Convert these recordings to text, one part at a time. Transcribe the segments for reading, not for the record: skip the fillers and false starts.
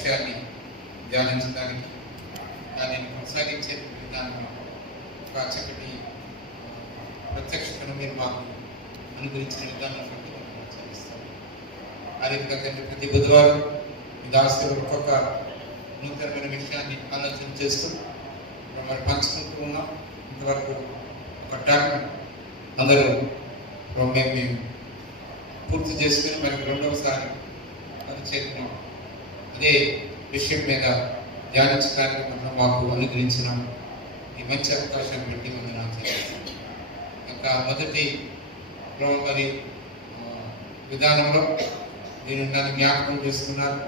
విషయాన్ని ధ్యానించడానికి దాన్ని కొనసాగించే విధానం ఒక చక్కటి ప్రత్యక్షతను మీరు మాకు అనుగ్రహించిన విధానం బట్టి మనం కొనసాగిస్తాం. ఆ రీతిగా తండ్రి ప్రతి బుధవారం మీ దాసులు ఒక్కొక్క నూతనమైన విషయాన్ని ఆలోచన చేస్తూ మరి పంచుకుంటూ ఉన్నాం. ఇంతవరకు ఒక డాక్టర్ అందరూ మేము పూర్తి చేసుకుని మరి రెండవసారి చేస్తున్నాం. అదే విషయం మీద ధ్యానించడానికి మనం మాకు అనుగ్రహించిన ఈ మంచి అవకాశాన్ని బట్టి వందనాలు చేస్తున్నాం. ఇంకా మొదటి మరి విధానంలో మీరు నన్ను జ్ఞాపకం చేసుకున్నారు.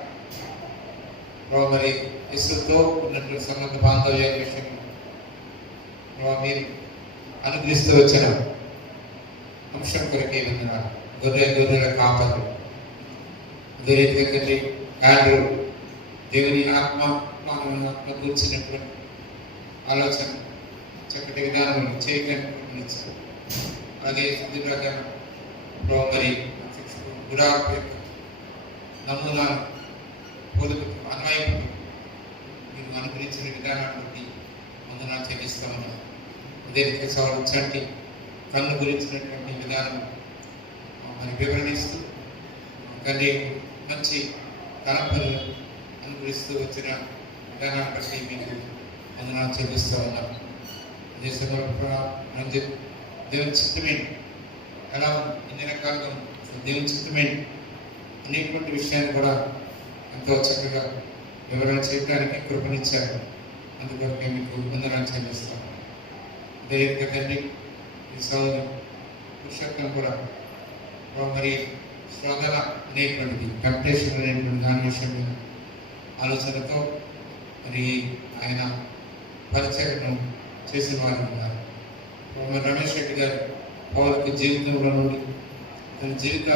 మరి యేసుతో ఉన్నటువంటి సంబంధ బాంధవ్య విషయం మీరు అనుగ్రహిస్తూ వచ్చిన అంశం కొరకే వందనాలు. గొర్రెల కాపరు అదే రీతిగా ఆండ్రూ దేవుని ఆత్మ మానవుని ఆత్మ కూర్చున్నటువంటి ఆలోచన చక్కటి విధానంలో చేయడానికి ఇచ్చారు. అలాగే మరి గుడాకు యొక్క నమూనా పోలుకు అన్వయకు మీరు అనుగ్రహించిన విధానాన్ని బట్టి వందనాలు చెల్లిస్తా ఉన్నాను. అదే రీతిగా చంటి కన్ను గురించినటువంటి విధానం మరి వివరణిస్తూ కానీ మంచి కనపలు అనుగ్రహిస్తూ వచ్చిన విధానాన్ని బట్టి మీకు వందనాలు చెల్లిస్తూ ఉన్నాను. అదే సమయంలో దేవుని చిత్తమేంటి ఎలా ఎన్ని రకాలుగా దేవుని చిత్తమేంటి అనేటువంటి విషయాన్ని కూడా ఎంతో చక్కగా వివరణ చేయడానికి కృపనిచ్చారు. అందుకొరకే మీకు వందనాలు చెల్లిస్తాను. అదే రీతిగా తండ్రి ఈ సోదరు పురుషత్వం కూడా మరి శోధన అనేటువంటిది టెంప్టేషన్ అనేటువంటి దాని విషయం మీద ఆలోచనతో మరి ఆయన పరిచయను చేసిన వారు ఉన్నారు. మరి రమేష్ రెడ్డి గారు పౌరుకి జీవితంలో నుండి తన జీవిత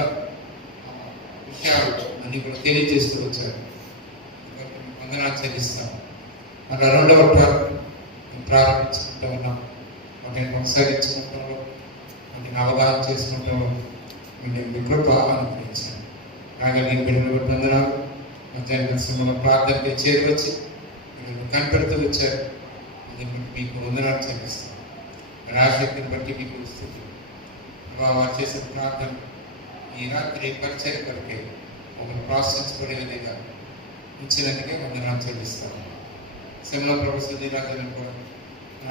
విషయాలు అన్ని కూడా తెలియజేస్తూ వచ్చారు. వందనాలు చెల్లిస్తాం. అలా రెండవ ప్రారంభించుకుంటూ ఉన్నాం. వాటిని కొనసాగించుకుంటాము, వాటిని అవగాహన చేసుకుంటాము. మీ కృప అనుగ్రహించాను. అలాగే నేను బిడ్డలు వందనాలు మధ్యాహ్న సమయంలో ప్రార్థనకి చేరువచ్చి మీరు కనిపెడుతూ వచ్చారు. అది మీకు వందనాలు చెల్లిస్తాను. రాశక్తిని బట్టి మీకు స్థితి వారు చేసిన ప్రార్థన ఈ రాత్రి పరిచయం కొరకే ఒకరు ప్రార్థించబడే విధంగా ఇచ్చినందుకే వందనాలు చెల్లిస్తాను. శ్రమల ప్రొఫెసర్ దీరాజన్ కూడా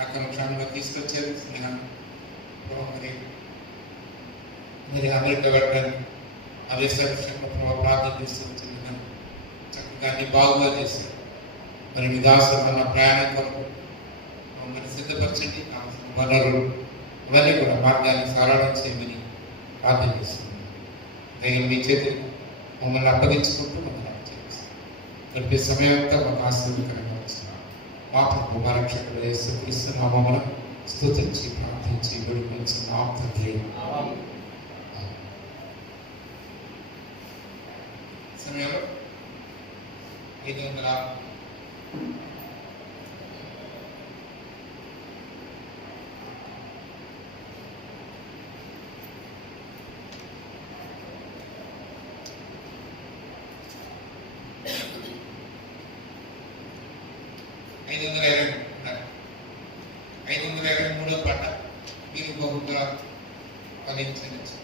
ఆకాంక్షంగా తీసుకొచ్చారు. స్నేహం మరి అమెరికా వెళ్ళడానికి అదే విషయంలో ప్రార్థన చేస్తూ వచ్చిన చక్కగా అన్ని బాగుగా చేశారు. మరి మీ దాసులు మన ప్రయాణం కొరకు మరి సిద్ధపరచండి. వనరులు ఇవన్నీ కూడా మార్గాన్ని సరళం చేయమని ప్రార్థన చేస్తున్నాను. దైవం మీ చేతులు మమ్మల్ని అప్పగించుకుంటూ వందనాలు చేస్తాం. గడిపే సమయం అంతా మాకు ఆశీర్వదకరంగా వస్తున్నాం. మా ప్రభు మా రక్షకుడు యేసుక్రీస్తు నామమున స్తుతించి ప్రార్థించి వేడుకొంచున్నాం తండ్రి. సమయంలో 500 523 పాట మీరు బహుగా ఫలించవచ్చు.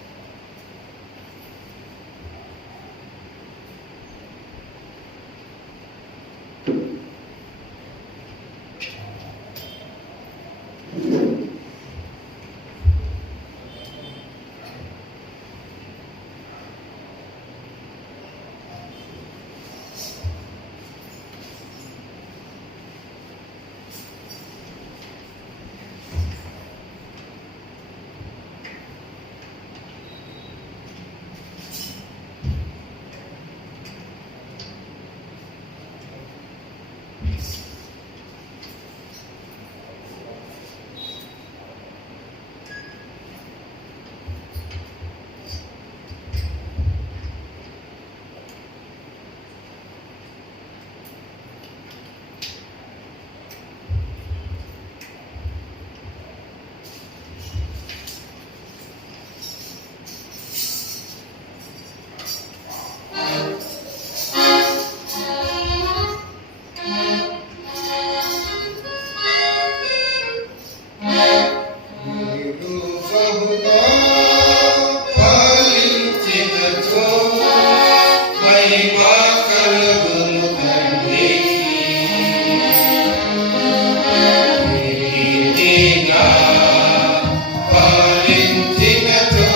మహిమా కలుగును తండ్రికి. ప్రీతిగా పాలించినచో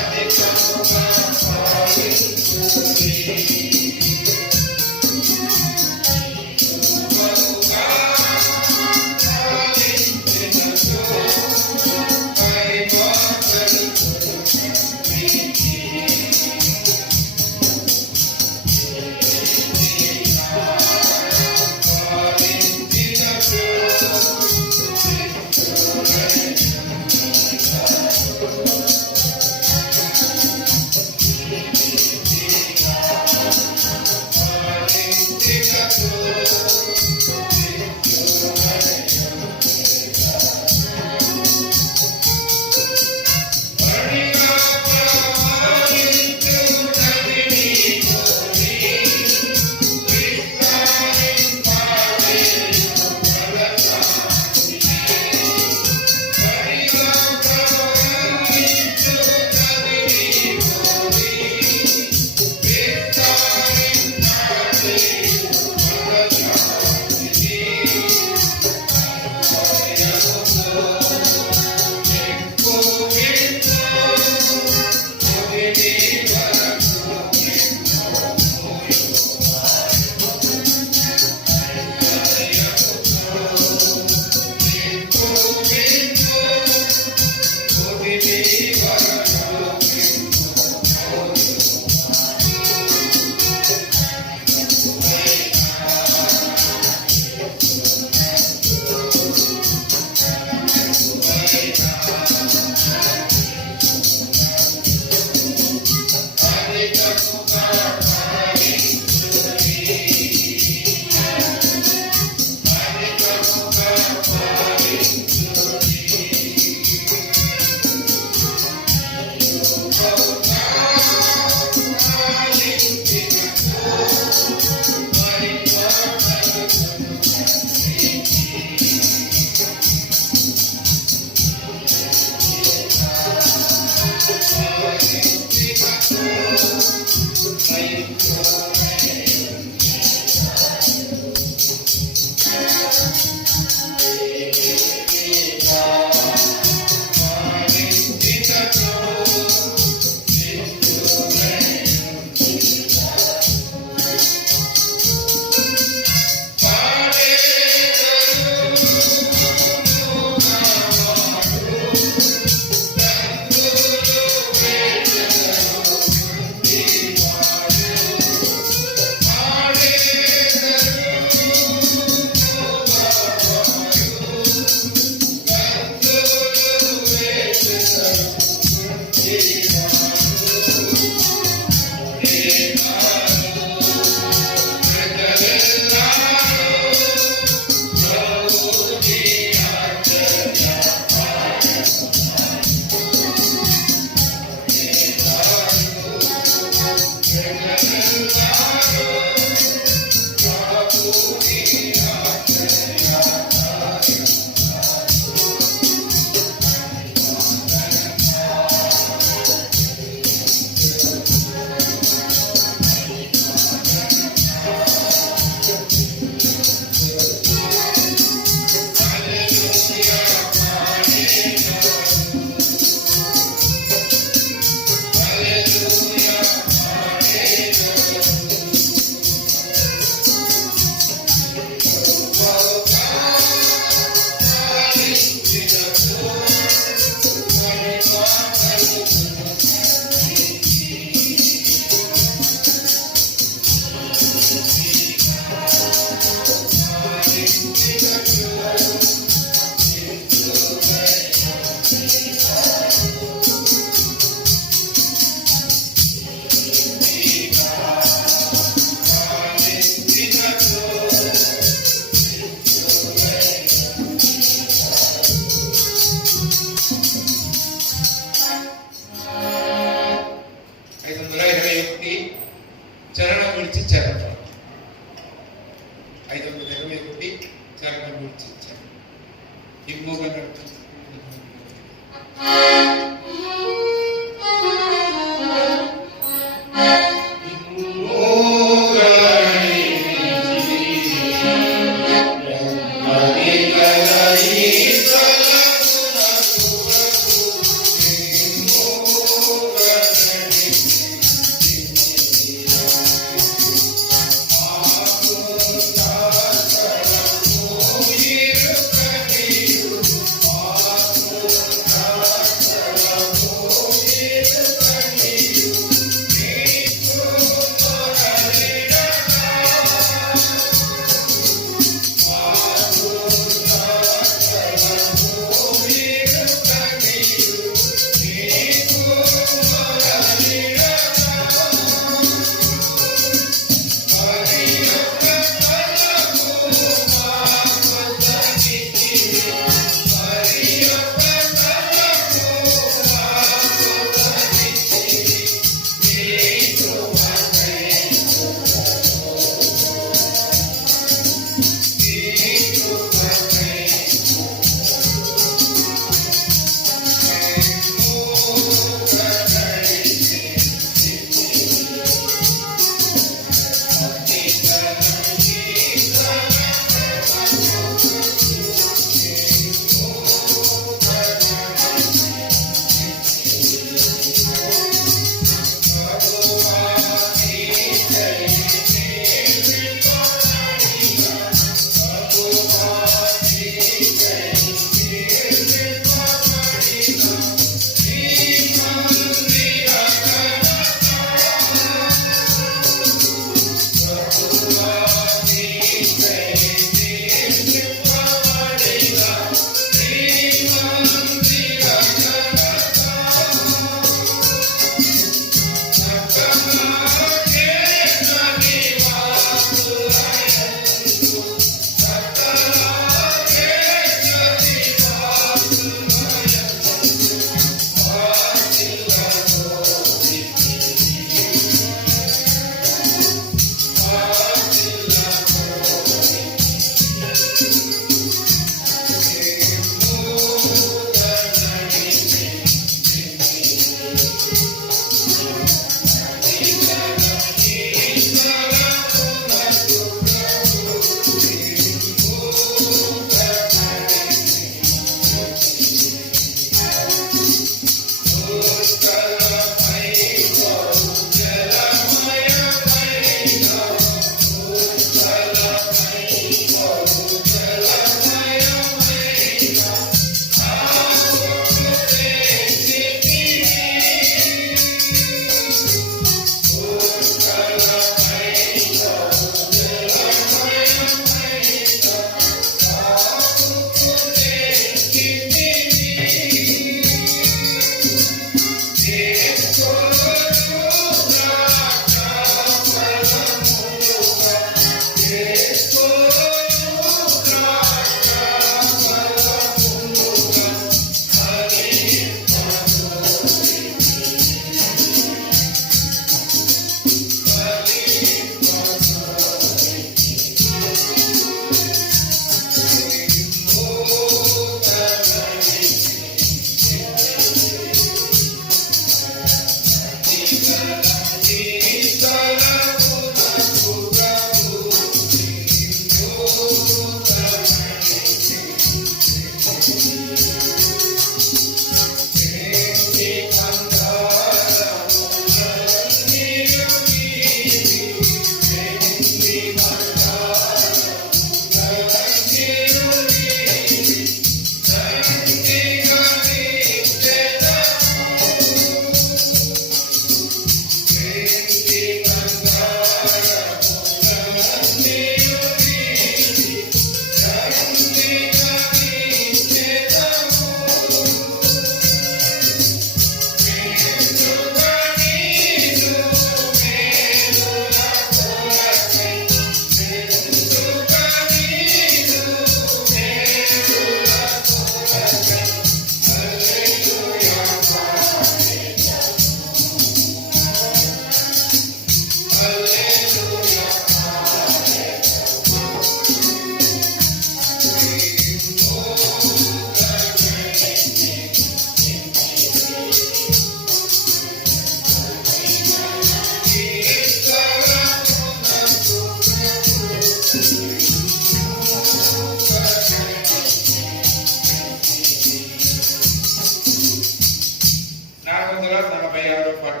186వ పాట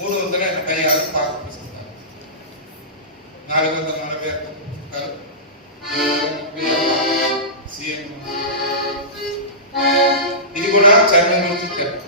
386 పాత పుస్తకాలు, 441 పుస్తకాలు, 136 సీఎం. ఇది కూడా చైతన్యమూర్తి తెలుపు.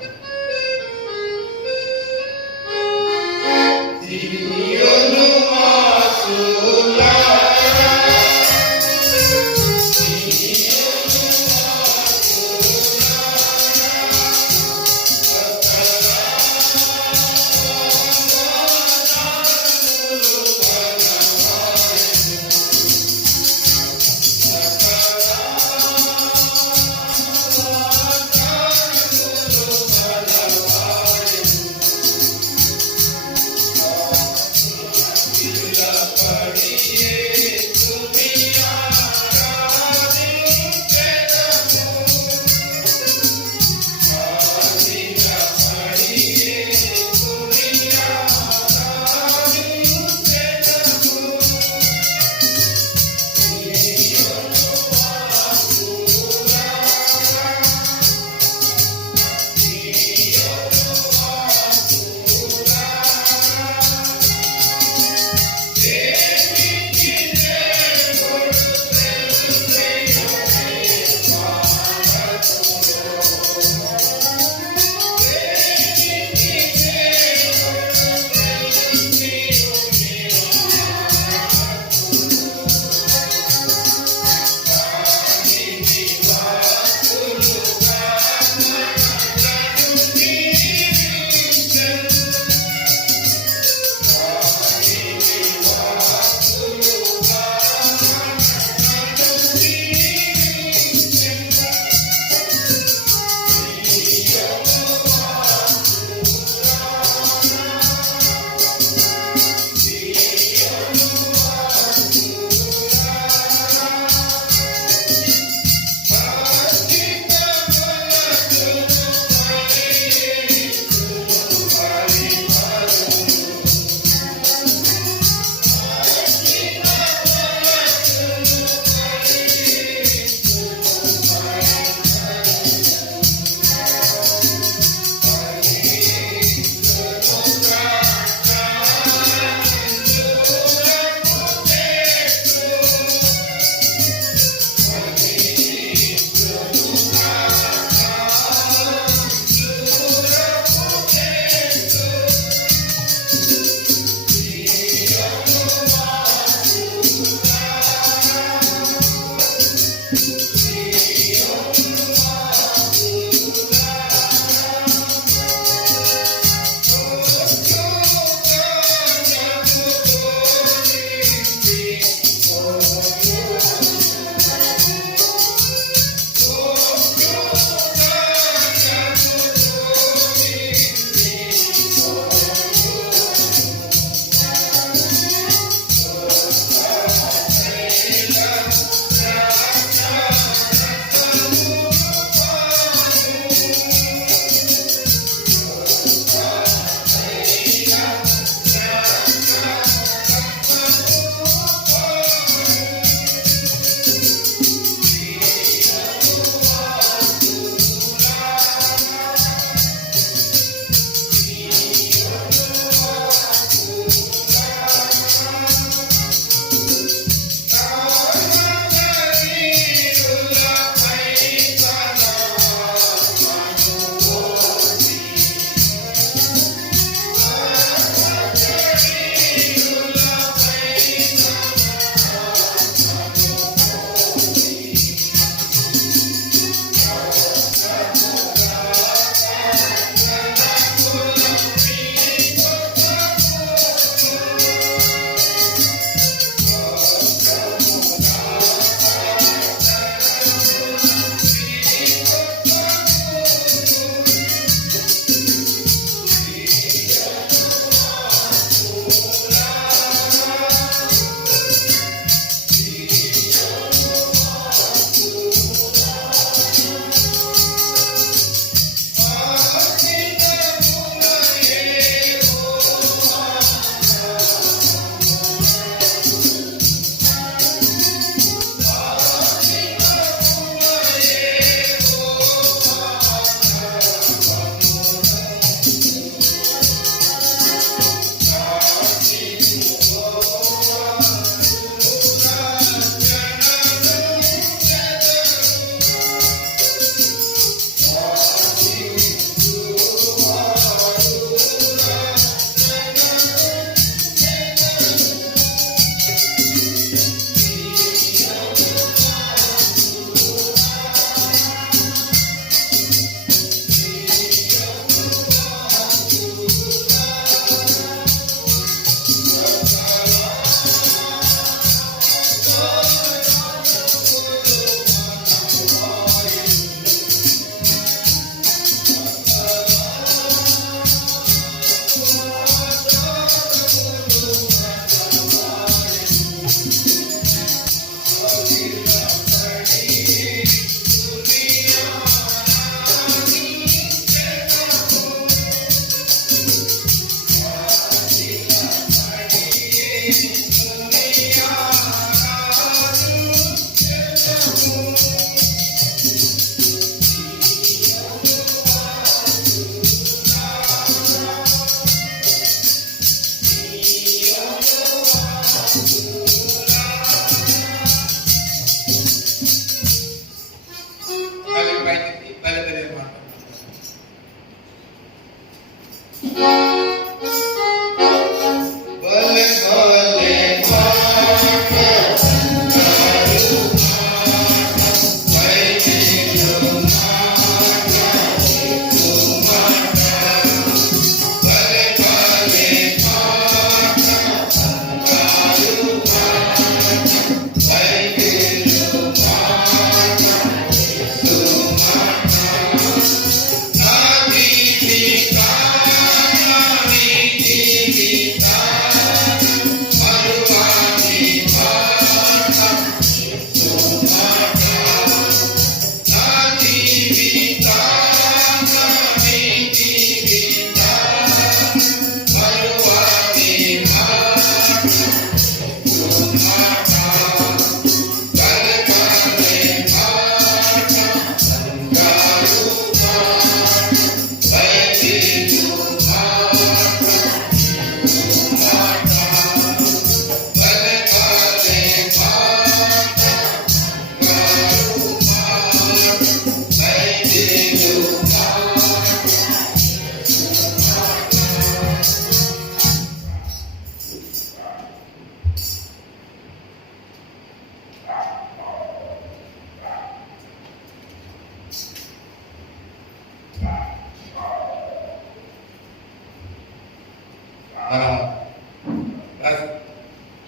మనం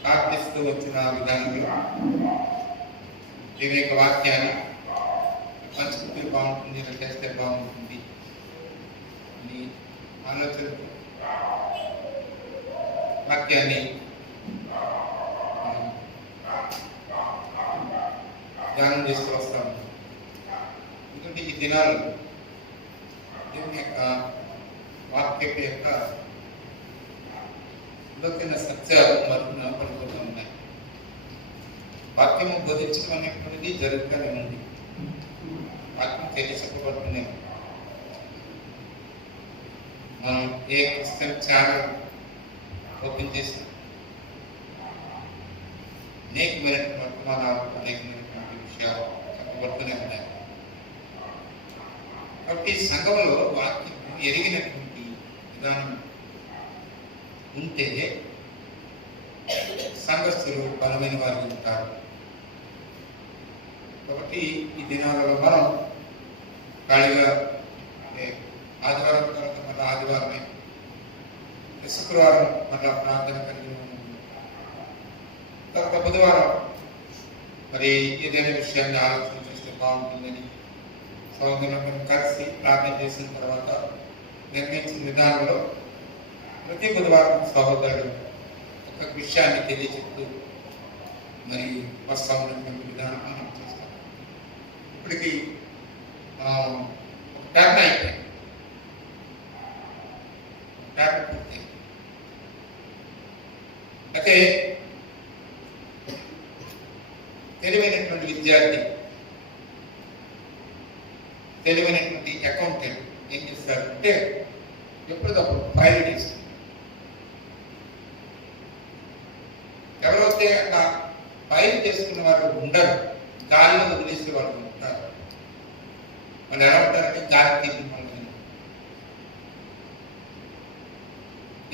ప్రార్థిస్తూ వచ్చిన విధానంలో దేవుని యొక్క వాక్యాన్ని పంచుకుంటే బాగుంటుంది, ఇలా చేస్తే బాగుంటుంది అని ఆలోచనతో వాక్యాన్ని ధ్యానం చేస్తూ వస్తాము. ఎందుకంటే ఈ దినాలు దేవుని యొక్క వాక్యం యొక్క లోకైన సత్యాలు మరుగున పడిపోతూ ఉన్నాయి. వాక్యము బోధించడం అనేటువంటిది జరుగుతూనే ఉంది. వాక్యం తెలియకపోతూనే ఉంది. మనం ఏ క్రిస్టియన్ ఛానల్ ఓపెన్ చేసిన అనేకమైనటువంటి వర్తమానాలు, అనేకమైనటువంటి విషయాలు చెప్పబడుతూనే ఉన్నాయి. కాబట్టి సంఘంలో వాక్యం ఎరిగినటువంటి విధానం ఉంటే సంఘస్థులు బలమైన వారు ఉంటారు. కాబట్టి ఈ దినాలలో మనం ఖాళీగా ఆదివారం తర్వాత మళ్ళీ ఆదివారమే, శుక్రవారం మళ్ళీ ప్రార్థన కలిగి తర్వాత బుధవారం మరి ఏదైనా విషయాన్ని ఆలోచన చేస్తే బాగుంటుందని సహోదరులను కలిసి ప్రార్థన చేసిన తర్వాత నిర్ణయించిన విధానంలో ప్రతి బుధవారం సహోదరుడు ఒక విషయాన్ని తెలియజెప్తూ మరి వస్తా ఉన్నటువంటి విధానం మనం చేస్తాం. ఇప్పటికి ఒక టర్న్ అయిపోయింది, టర్న్ పూర్తి. అయితే తెలివైనటువంటి విద్యార్థి, తెలివైనటువంటి అకౌంటెంట్ ఏం చేస్తారంటే ఎప్పటికప్పుడు ఫైల్ చేస్తారు. ఎవరైతే అట్లా ఫైల్ చేసుకున్న వారు ఉండరు, గాలిలో వదిలేసే వాళ్ళు ఉంటారు. వాళ్ళు ఎలా ఉంటారంటే గాలి తీసిన వాళ్ళు.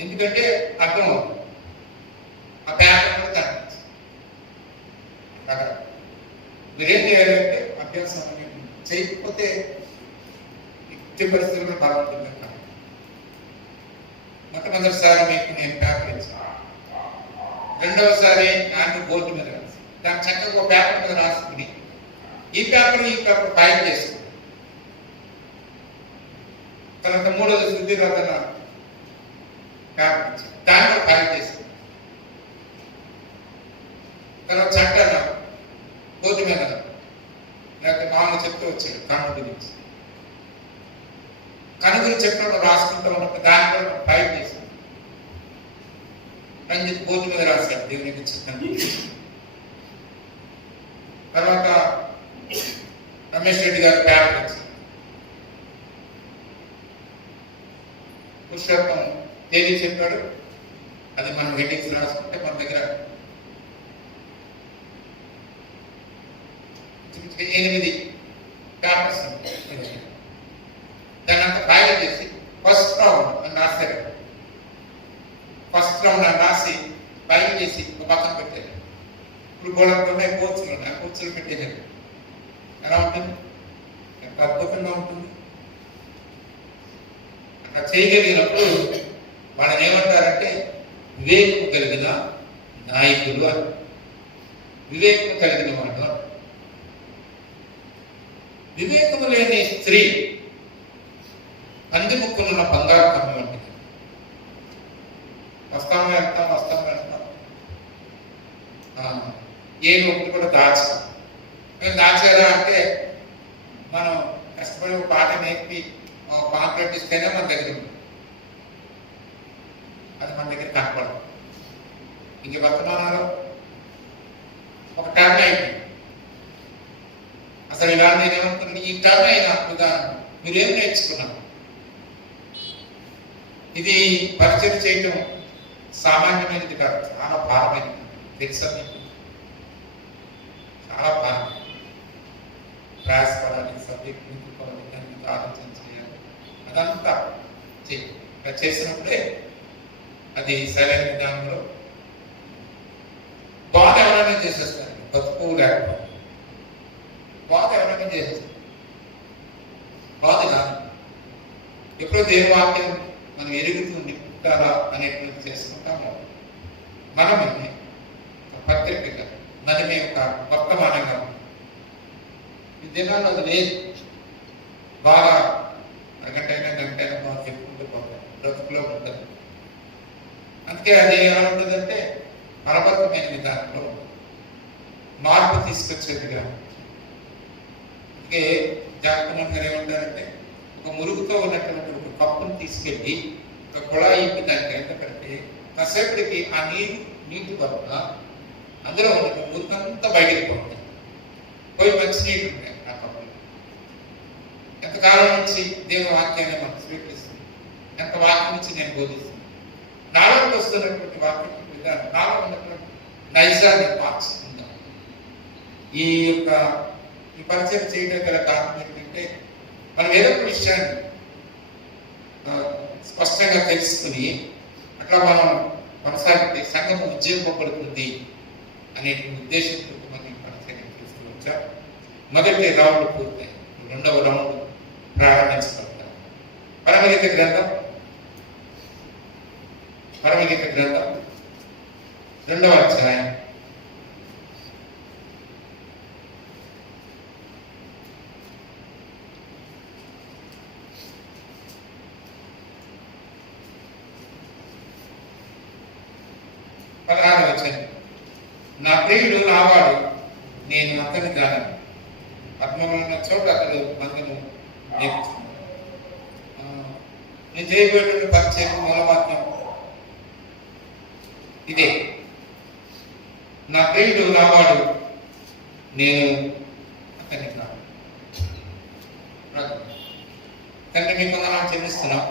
ఎందుకంటే అర్థం అవుతుంది, ఆ పేపర్ కూడా కనిపించింది. మీరేం చేయాలంటే అభ్యాసం అనేది చేయకపోతే ఇచ్చే పరిస్థితుల్లో బాగుంటుంది. మొట్టమొదటిసారి మీకు నేను పేపర్ ఇచ్చాను, రెండవసారి నాకు బోర్డు మీద రాసి దాని చక్కగా ఒక పేపర్ మీద రాసుకుని ఈ పేపర్ ఫైల్ చేసుకుని తర్వాత మూడోది శుద్ధి రాదన్న పేపర్ ఇచ్చాను, దాంట్లో ఫైల్ చేసుకుని తర్వాత చట్టన బోర్డు మీద లేకపోతే మామూలు చెప్తూ వచ్చాడు కన్ను గురించి. కన్ను గురించి చెప్పినప్పుడు రాసుకుంటూ ఉన్నప్పుడు దాంట్లో ఫైల్ చేశాను. రంజిత్ బోర్డు మీద రాశాడు దేవునికి చిత్తం. తర్వాత రమేష్ రెడ్డి గారు పేపర్ ఇచ్చారు. పురుషోత్తం తేదీ చెప్పాడు, అది మనం హెడ్డింగ్స్ రాసుకుంటే మన దగ్గర 8 పేపర్స్ ఉంటాయి. దాన్ని అంతా బాగా చేసి ఫస్ట్ రౌండ్ అని రాశారు. ఫస్ట్ రౌండ్ అని రాసి బాగా చేసి ఒక పక్కన పెట్టారు. ఇప్పుడు గోడకుండా కోచ్లు ఉన్నాయి, కోచ్లు పెట్టేశారు. ఎలా ఉంటుంది? ఎంత అద్భుతంగా ఉంటుంది. అట్లా చేయగలిగినప్పుడు వాళ్ళని ఏమంటారంటే వివేకం కలిగిన నాయకులు అని. వివేకం కలిగిన వాడు. వివేకము లేని స్త్రీ పంది ముక్కులున్న బంగారు కమ్మి వంటిది. వస్తాము వెళ్తాం. ఏమి ఒకటి కూడా దాచాం. మేము దాచారా అంటే మనం కష్టపడి ఒక పాట నేర్పి కాంట్రాక్ట్ ఇస్తేనే మన దగ్గర ఉంది. అది మన దగ్గర కనపడదు. ఇంక వర్తమానాలు ఒక టర్న్ అయిపోయింది. అసలు ఇలా నేను ఏమనుకున్నాను, ఈ టర్న్ అయినా ఉదాహరణ మీరేం నేర్చుకున్నారు? ఇది పరిచయం చేయటం సామాన్యమైనది కాదు, చాలా భారమైనది. తెలుసా మీకు? చాలా భారం. ప్రయాసపడాలి, సబ్జెక్ట్ నింపుకోవాలి, దాన్ని ఆలోచన చేయాలి. అదంతా చేసినప్పుడే అది సరైన విధానంలో బాధ ఎవరైనా చేసేస్తారు. బతుకు లేకపోతే బాధ ఎవరైనా చేసేస్తారు. బాధ కాదు. ఎప్పుడో దేవుని వాక్యం మనం ఎరుగుతుంది పుట్టారా అనేటువంటి చేసుకుంటాము. మనమే పత్రికగా మనమే ఒక వర్తమానంగా ఈ దినాల్లో అది లేదు. బాగా గంటైనా బాగా చెప్పుకుంటూ పోతాం, బ్రతుకులో ఉంటుంది. అందుకే అది ఎలా ఉంటుందంటే బలవర్తమైన విధానంలో మార్పు తీసుకొచ్చేదిగా. అందుకే జాగ్రత్త గారు ఏమంటారంటే ఒక మురుగుతో ఉన్నటువంటి ఒక కప్పును తీసుకెళ్ళి ఒక కుళాయి దానికి ఎంత పెడితే కాసేపటికి ఆ నీటి వల్ల అందులో ఉన్న మురుకంతా బయటికి పోతుంది. పోయి మంచి నీళ్ళు ఉంటాయి ఆ కప్పులు. ఎంతకాలం నుంచి దేవుని వాక్యాన్ని మనం స్వీకరిస్తుంది, ఎంత వాక్యం నుంచి నేను బోధిస్తుంది. నాలోకి వస్తున్నటువంటి వాక్యం విధానం, నాలో ఉన్నటువంటి నైజాన్ని మార్చుకుందాం. ఈ పరిచయం చేయడం గల కారణం ఏంటంటే మనం ఏదో ఒక విషయాన్ని స్పష్టంగా తెలుసుకుని అట్లా మనం కొనసాగితే సంఘం ఉద్యోగపడుతుంది అనే ఉద్దేశంతో మనం పరిచయం తీసుకువచ్చాం. మొదటి రౌండ్ పూర్తయి, రెండవ రౌండ్ ప్రారంభించబడతాం. పరమగీత గ్రంథం 2వ అధ్యాయం 16వ వచనం. నా ప్రియుడు నావాడు, నేను అతని కాను. పద్మములు ఉన్న చోట అతడు మందును నేర్చుకున్నాడు. నేను చేయబోయేటువంటి పరిచయం మూలవాక్యం ఇదే. నా ప్రియుడు నావాడు, నేను అతని కాను. తండ్రి మీకు వందనాలు చెల్లిస్తున్నాం.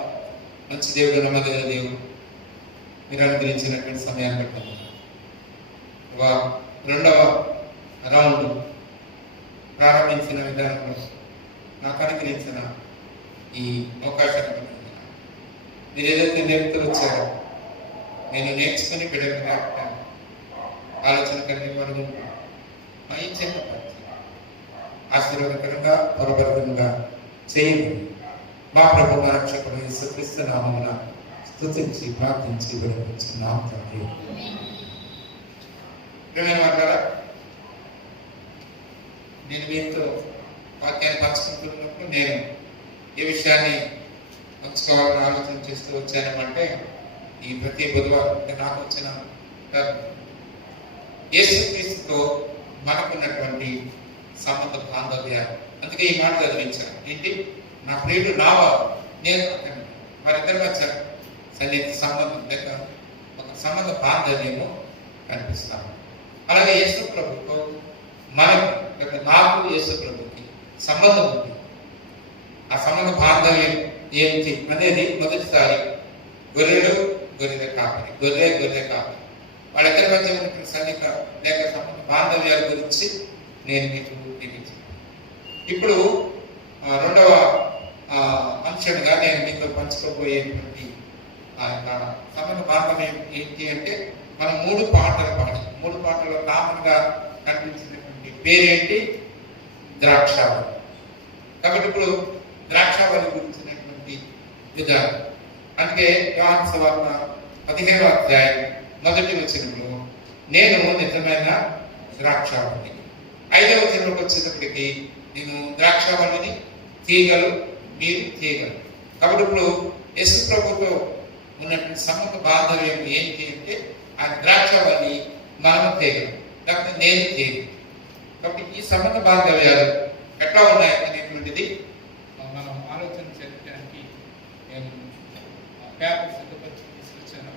మంచి దేవుడు, నమ్మదగిన దేవుడు, మీరు అనుగ్రహించినటువంటి సమయాన్ని బట్టి రెండవ రౌండ్ ప్రారంభించిన విధానంలో నాకు అనుగ్రహించిన ఈ అవకాశాన్ని మీరు ఏదైతే నేర్పుతూ వచ్చారో నేను నేర్చుకుని బిడ్డగా ఆలోచన కలిగి వరకు మా ఇచ్చిన ఆశీర్వాదకరంగా పరపరంగా చేయండి. మా ప్రభు రక్షకుడు యేసుక్రీస్తు నామమున స్తుతించి ప్రార్థించి విడుదల తండ్రి. మాట్లాడా నేను మీతో వాక్యాన్ని పంచుకుంటున్నప్పుడు నేను ఏ విషయాన్ని పంచుకోవాలని ఆలోచన చేస్తూ వచ్చానంటే ఈ ప్రతి బుధవారం నాకు వచ్చిన యేసుక్రీస్తుతో మనకున్నటువంటి సంబంధ బాంధవ్యాలు. అందుకే ఈ మాట చదివించాను. ఏంటి? నా ప్రియుడు నావాడు, నేను అతను. వారిద్దరి మధ్య సన్నిహిత సంబంధం లేక ఒక సంబంధ బాంధవ్యము కనిపిస్తాము. అలాగే యేసు ప్రభుతో మనకు నాకు యేసు ప్రభుకి సంబంధం ఉంది. ఆ సంబంధ బాంధవ్యం ఏంటి అనేది మొదటిసారి గొర్రెల కాపరి వాళ్ళిద్దరి మధ్య ఉన్నటువంటి సన్నిహిత లేక సంబంధ బాంధవ్యాల గురించి నేను మీకు చూపించాను. ఇప్పుడు రెండవ అంశంగా నేను మీతో పంచుకోబోయేటువంటి ఆ యొక్క సంబంధ బాంధవ్యం ఏంటి అంటే, మనం 3 పాటలు పాడాలి. 3 పాటల్లో కామన్ గా కనిపించినటువంటి పేరేంటి? ద్రాక్షావళి. కాబట్టి ఇప్పుడు ద్రాక్షావళి గురించినటువంటి విధానం. అందుకే యోహాను సువార్త 15వ అధ్యాయం 1వ వచనంలో నేను నిజమైన ద్రాక్షావళిని, 5వ వచనంలోకి వచ్చేటప్పటికి నేను ద్రాక్షావళిని, తీగలు మీరు తీగలు. కాబట్టి ఇప్పుడు యేసు ప్రభుతో ఉన్నటువంటి సంబంధ బాంధవ్యం ఏంటి అంటే, ఆ ద్రాక్షావళి మనము తీగలు, లేకపోతే నేను తీగలు. కాబట్టి ఈ సంబంధ బాంధవ్యాలు ఎట్లా ఉన్నాయి అనేటువంటిది మనం ఆలోచన చేయడానికి నేను పేపర్ సిద్ధపరిచి తీసుకొచ్చాను.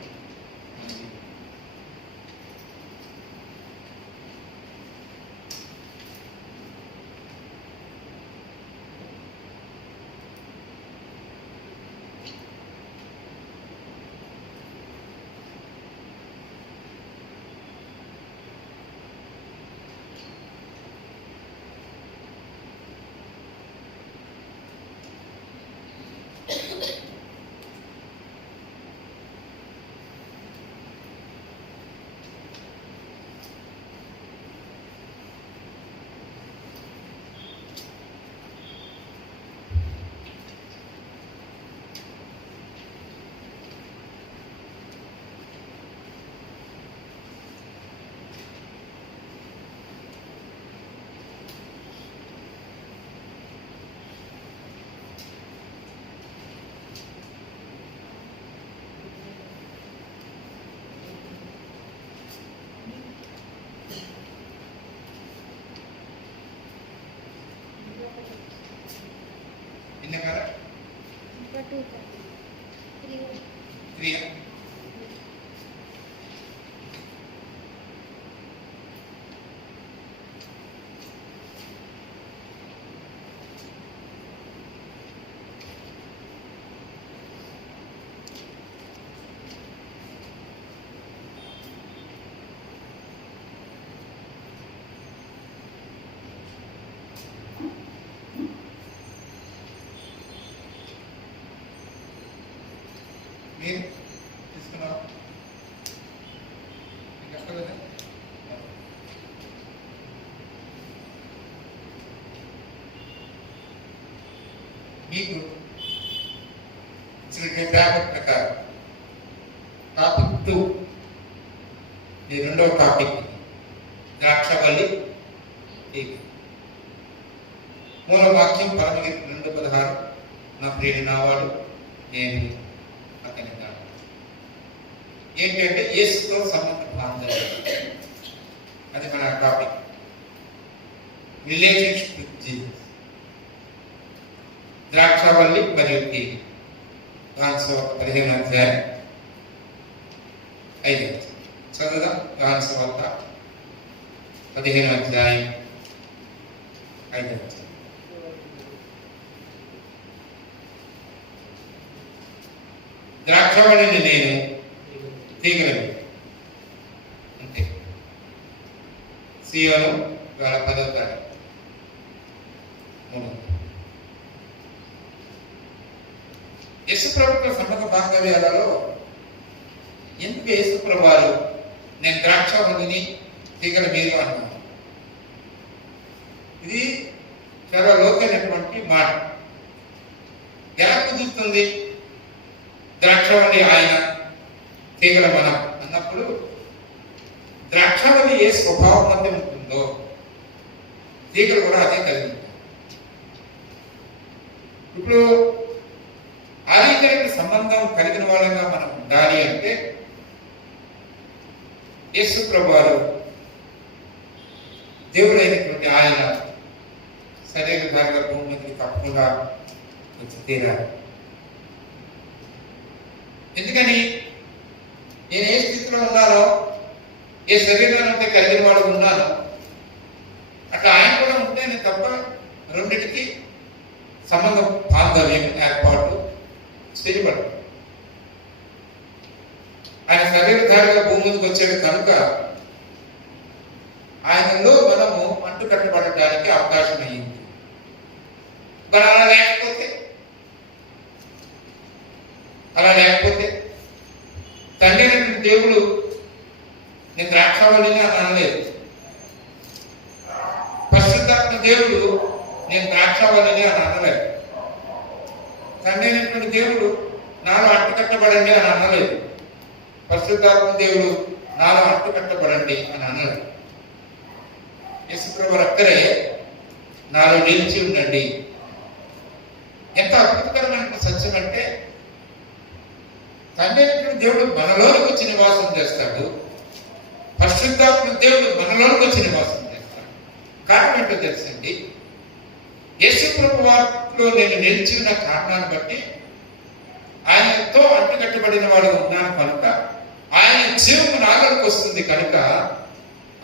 క్రియ మీరు తీసుకున్నారా? మీకు అక్కర్లేదా? మీకు ఇచ్చిన పేపర్ ప్రకారం టాపిక్ 2, ఈ రెండవ టాపిక్ ద్రాక్షవల్లి తీగ. మూల వాక్యం పరమగీతం 2:16, నా ప్రియుడు నావాడు నేను అతని నాడు. ఏంటంటే యేసుతో సంబంధ బాంధవ్యం, అది మన టాపిక్. Relationship with Jesus. ద్రాక్షవల్లి మరియు తీగ. యోహాను సువార్త 15వ అధ్యాయం 5వ వచనం చదువుదాం. యోహాను సువార్త 15వ అధ్యాయం 5వ వచనం. ద్రాక్షవల్లిని నేను, తీగలను. అంతే. సీయోను 10వ తారీఖు 3. యేసు ప్రభుత్వ సంబంధ బాంధవ్యాలలో ఎందుకు యేసు ప్రభువారు నేను ద్రాక్షవల్లిని, తీగల మీరు అన్నాను? ఇది చాలా లోతైనటువంటి మాట. ఎలా కుదురుతుంది? ద్రాక్షవల్లి ఆయన, తీగల మనం అన్నప్పుడు ద్రాక్షవల్లి ఏ స్వభావం మధ్య ఉంటుందో తీగలు కూడా అదే కలిగి ఉంటాయి. ఇప్పుడు ఆరోగ్యానికి సంబంధం కలిగిన వాళ్ళగా మనం ఉండాలి అంటే యేసు ప్రభువారు దేవుడైనటువంటి ఆయన శరీరధారిగా భూమికి తప్పకుండా వచ్చి తీరాలి. ఎందుకని? నేను ఏ స్థితిలో ఉన్నానో, ఏ శరీరాన్ని అయితే కలిగిన వాడు ఉన్నానో అట్లా ఆయన కూడా ఉంటేనే తప్ప రెండింటికి సంబంధం బాంధవ్యం ఏర్పాటు చేయబడదు. ఆయన శరీరధారిగా భూమి మీదకి వచ్చాడు కనుక ఆయనలో మనము అంటు కట్టబడటానికి అవకాశం అయ్యింది. మరి అలా లేకపోతే తండ్రి దేవుడు నేను ద్రాక్షావళిని అని అనలేదు. పరిశుద్ధాత్మ దేవుడు నేను ద్రాక్షావళిని అని అనలేదు. తండ్రి అయినటువంటి దేవుడు నాలో అంటుకట్టబడండి అని అనలేదు. పరిశుద్ధాత్మ దేవుడు నాలో అంటుకట్టబడండి అని అనలేదు. యేసుప్రభు అక్కడే నాలో నిలిచి ఉండండి. ఎంత అద్భుతకరమైన సత్యం అంటే తండ్రి అయినటువంటి దేవుడు మనలోనికి వచ్చి నివాసం చేస్తాడు. పరిశుద్ధాత్మ దేవుడు మనలోనికి వచ్చి నివాసం చేస్తాడు. కారణం ఏంటో తెలుసండి, యేసుప్రభు వారిలో నేను నిలిచి ఉన్న కారణాన్ని బట్టి ఆయనతో అంటుకట్టబడిన వాడు ఉన్నాను కనుక ఆయన జీవం నాలోకి వస్తుంది కనుక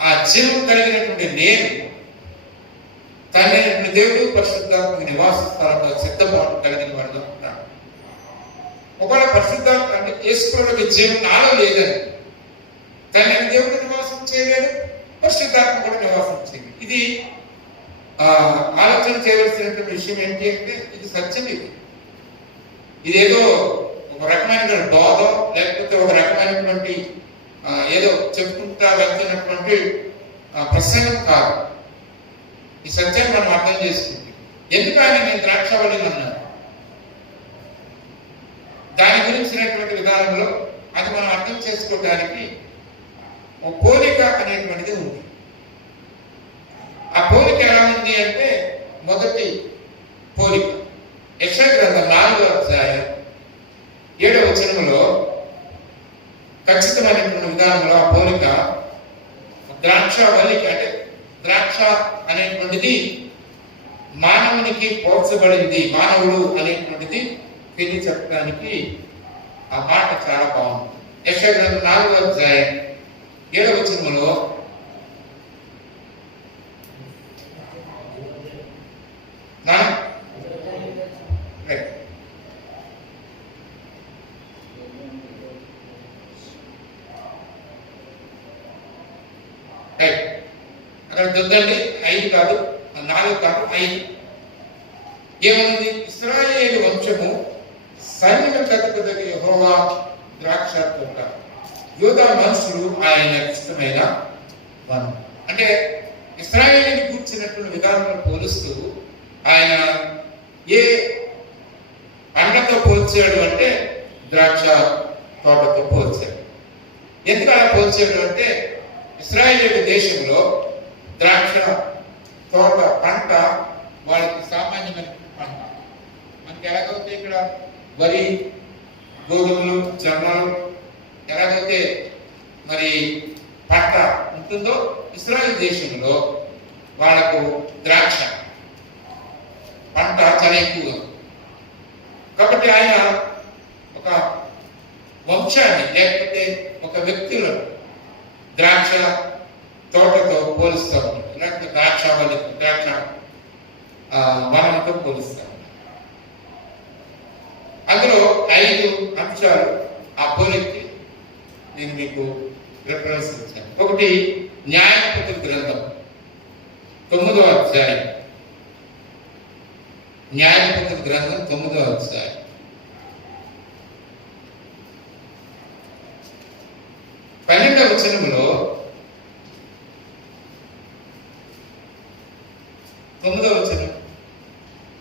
ఆ జీవం కలిగినటువంటి నేను తండ్రి అయినటువంటి దేవుడు పరిశుద్ధాత్మ నివాస స్థలంలో సిద్ధపాటు కలిగిన వాడుగా ఉంటాను. ఒకవేళ పరిశుద్ధాత్మ అంటే యేసుప్రభువుకి జీవం నాలో లేదని తండ్రి దేవుడు నివాసం చేయలేడు, పరిశుద్ధాత్మ కూడా నివాసం చేయలేదు. ఇది ఆలోచన చేయవలసినటువంటి విషయం ఏంటి అంటే ఇది సత్యం. ఇదేదో ఒక రకమైన బోధ లేకపోతే ఒక రకమైనటువంటి ఏదో చెప్పుకుంటా వెళ్తున్నటువంటి ప్రసంగం కాదు. ఈ సత్యాన్ని మనం అర్థం చేసుకుంటే ఎందుకు ఆయన నేను ద్రాక్షావళిని అన్నాను దాని గురించినటువంటి విధానంలో అది మనం అర్థం చేసుకోవడానికి ఒక పోలిక అనేటువంటిది ఉంది. ఆ పోలిక ఎలా ఉంది అంటే మొదటి పోలిక యెషయా గ్రంథం 4వ అధ్యాయం 7వ వచనంలో ఖచ్చితమైనటువంటి విధానంలో ఆ పోలిక ద్రాక్షావళికి అంటే ద్రాక్ష అనేటువంటిది మానవునికి పోల్చబడింది, మానవుడు అనేటువంటిది తెలియచెప్పడానికి ఆ మాట చాలా బాగుంది. యెషయా గ్రంథం 4వ అధ్యాయం 7వ వచనంలో అక్కడ చూద్దండి, 5 కాదు 4 కాదు 5 ఏమన్నది? ఇశ్రాయేలు వంశము సైన్యములకు అధిపతి యెహోవా ద్రాక్ష తోట, యూదా మనుషులు ఆయన ఇష్టమైన వనం. అంటే ఇశ్రాయేలుని కూర్చున్నటువంటి విధానంలో పోలుస్తూ ఆయన ఏ పంటతో పోల్చాడు అంటే ద్రాక్ష తోటతో పోల్చాడు. ఎందుకు అలా పోల్చాడు అంటే ఇశ్రాయేలు దేశంలో ద్రాక్ష తోట పంట వాళ్ళకి సామాన్యమైన పంట. మనకి ఎలాగైతే ఇక్కడ వరి, గోధుమలు, జొన్నలు ఎలాగైతే మరి పంట ఉంటుందో ఇశ్రాయేలు దేశంలో వాళ్ళకు ద్రాక్ష పంట చాలా ఎక్కువగా. కాబట్టి ఆయన ఒక వంశాన్ని లేకపోతే ఒక వ్యక్తులను ద్రాక్ష తోటతో పోలుస్తూ ఉంటాడు, లేకపోతే ద్రాక్ష వనంతో పోలుస్తూ ఉంటాడు. అందులో 5 అంశాలు ఆ పోలికి నేను మీకు రిఫరెన్స్ ఇచ్చాను. ఒకటి న్యాయాధిపతుల గ్రంథం 9వ అధ్యాయం, న్యాయాధిపతుల గ్రంథం 9వ అధ్యాయం 12వ వచనంలో 9వ వచనం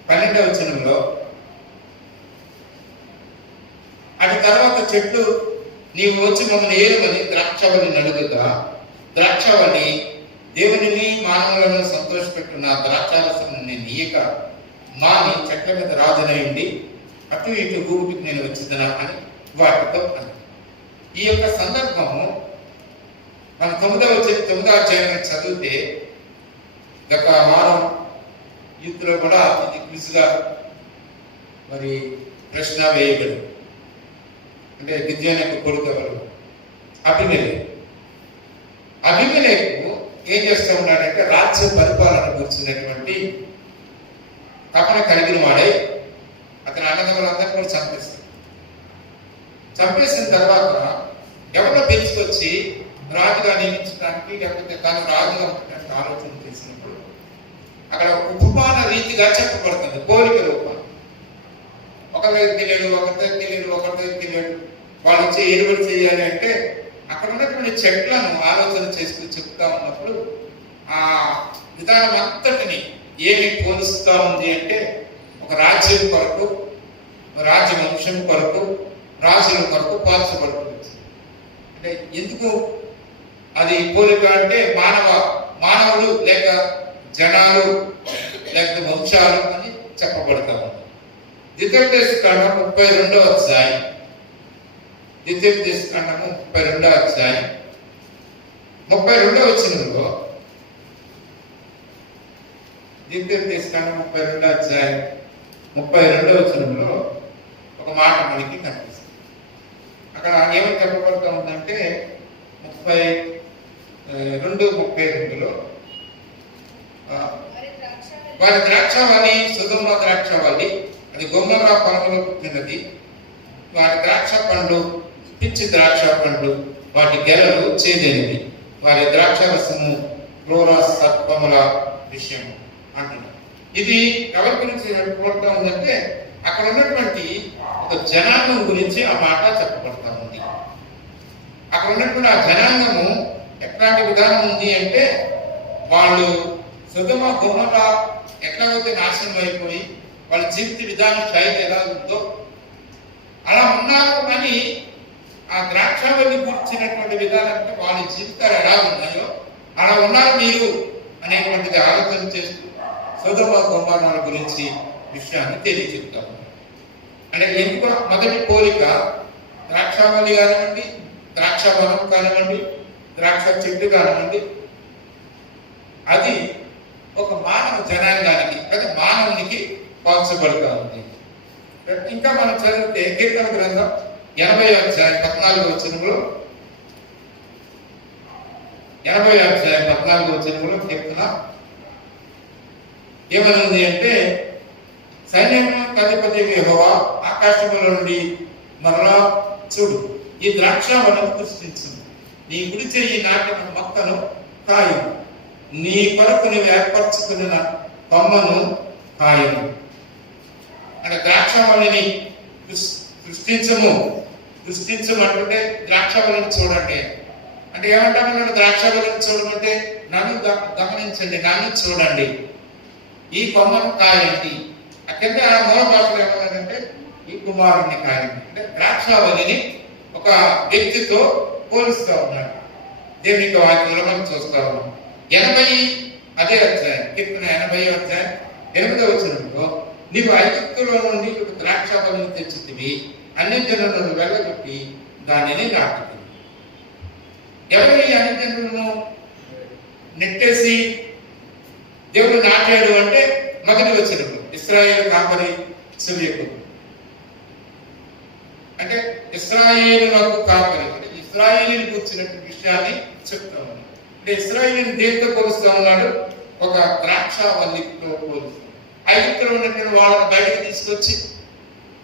12వ వచనంలో అటు తర్వాత చెట్టు నీవు వచ్చి మమ్మల్ని ఏరుమని ద్రాక్షవల్లిని అడుగుగా, ద్రాక్షవల్లి దేవునిని మానవులను సంతోషపెట్టున్న ద్రాక్షారసం నేను నీయక మాని చెట్ల మీద రాజునయుండి అటు ఇటు భూమికి నేను వచ్చిదనా అని వాటితో అని. ఈ యొక్క సందర్భము మన 9వ అధ్యాయం చదివితే గత వారం యూత్లో కూడా ఇది క్విజ్గా మరి ప్రశ్న వేయబడి అంటే గిద్యోను యొక్క కొడుకు ఎవరు, అభిమేలెకు. అభిమేలెకు ఏం చేస్తూ ఉన్నాడంటే రాజ్య పరిపాలన గురించినటువంటి తపన కలిగిన వాడై అతని అన్నదమ్ములందరినీ కూడా చంపేసిన తర్వాత ఎవరినో పిలుచుకొచ్చి రాజుగా నియమించడానికి లేకపోతే తాను రాజుగా ఉండడానికి ఆలోచన చేసినప్పుడు అక్కడ ఉపమాన రీతిగా చెప్పబడుతుంది, పోలిక రూపం. ఒకరి తెలియడు, ఒకరి తెలియడు వాళ్ళు వచ్చి ఏలుబడి చేయాలి అంటే అక్కడ ఉన్నటువంటి చెట్లను ఆలోచన చేసుకుని చెప్తా ఉన్నప్పుడు ఆ విధానం అంతటిని ఏమి పోలుస్తూ ఉంది అంటే ఒక రాజ్యం కొరకు, రాజవంశం కొరకు, రాజుల కొరకు పోల్చబడుతుంది. అంటే ఎందుకు అది పోలిక అంటే మానవుడు లేక జనాలు లేక వంశాలు అని చెప్పబడతా ఉంది. ద్వితీయోపదేశకాండం 32వ అధ్యాయం, ద్వితీయోపదేశకాండము 32వ అధ్యాయం 32వ వచనంలో, ద్వితీయోపదేశకాండం 32వ అధ్యాయం 32వ వచనంలో ఒక మాట మనకి కనిపిస్తుంది. అక్కడ ఏమని చెప్పబడుతూ ఉందంటే 32:32లో వారి ద్రాక్షావళి సుగమ ద్రాక్షావళి, అది గొమ్మర పొలంలో పుట్టినది. వారి ద్రాక్ష పండ్లు పిచ్చి ద్రాక్ష పండ్లు, వాటి గెలలు చేదైనవి. వారి ద్రాక్ష రసము క్రూర సర్పముల విషయం అంటున్నారు. ఇది ఎవరి గురించి చెప్పబడుతూ ఉందంటే అక్కడ ఉన్నటువంటి ఒక జనాంగం గురించి ఆ మాట చెప్పబడతా ఉంది. అక్కడ ఉన్నటువంటి ఆ జనాంగము ఎట్లాంటి విధానం ఉంది అంటే వాళ్ళు సుగమ గుమ్మల ఎట్లాగైతే నాశనం అయిపోయి వాళ్ళ జీవిత విధానం శైలి ఎలా ఉందో అలా ఉన్నారు. కానీ ఆ ద్రాక్షావళి గురించినటువంటి విధానంటే వాళ్ళ జీవితాలు ఎలా ఉన్నాయో అలా ఉన్నారు మీరు అనేటువంటిది ఆలోచన చేస్తూ సుగమ గుమ్మల గురించి విషయాన్ని తెలియచెప్తాము. అంటే ఎందుకు మొదటి పోలిక ద్రాక్షావళి కానివ్వండి, ద్రాక్ష వనం కానివ్వండి, ద్రాక్ష చెట్టు కానివ్వండి, అది ఒక మానవ జనాంగానికి అంటే మానవునికి పోల్చబడుతూ ఉంది. ఇంకా మనం చదివితే కీర్తన గ్రంథం 80వ అధ్యాయం 14వ వచనంలో, 80వ అధ్యాయం 14వ వచనంలో కీర్తన ఏమనుంది అంటే సైన్యము అధిపతి యెహోవా ఆకాశముల నుండి మరలా చూడు, ఈ ద్రాక్షావళిని సృష్టించు, నీ గుడి చెయ్యి నాటిన మొక్కను కాయు, నీ కొరకు నీవు ఏర్పరచుకున్న కొమ్మను కాయను. అంటే ద్రాక్షావళిని సృష్టించమంటుంటే ద్రాక్షావళిని చూడండి అంటే ఏమంటామన్నాడు? ద్రాక్షావళిని చూడమంటే నన్ను గమనించండి, నన్ను చూడండి, ఈ కొమ్మను కాయండి. అక్కడే ఆ మూల భాషలో ఏమన్నాడంటే ఈ కుమారుని కాయండి. అంటే ద్రాక్షావళిని ఒక వ్యక్తితో పోలుస్తూ ఉన్నాడు. దేవునికి వాక్యంలో మనం చూస్తా ఉన్నాం. 80 అదే అధ్యాయం, కీర్తన 80వ అధ్యాయం 8వ వచనంలో, నీవు ఐగుప్తులో నుండి ఒక ద్రాక్షావళిని తెచ్చితివి, అన్ని జనులను వెళ్ళగొట్టి దానిని నాటుతుంది. ఎవరు ఈ అన్ని జనులను నెట్టేసి దేవుడు నాటాడు అంటే మొదటి వచనంలో ఇశ్రాయేలు కాపరి సిరియకు, అంటే ఇశ్రాయేలునకు కాపరి, అంటే ఇశ్రాయేలుని కూర్చున్నటువంటి విషయాన్ని చెప్తా ఉన్నాడు. అంటే ఇశ్రాయేలుని దేనితో పోలుస్తూ ఉన్నాడు? ఒక ద్రాక్షావళితో పోలుస్తాడు. ఐగుప్తులో ఉన్నటువంటి వాళ్ళని బయటకు తీసుకొచ్చి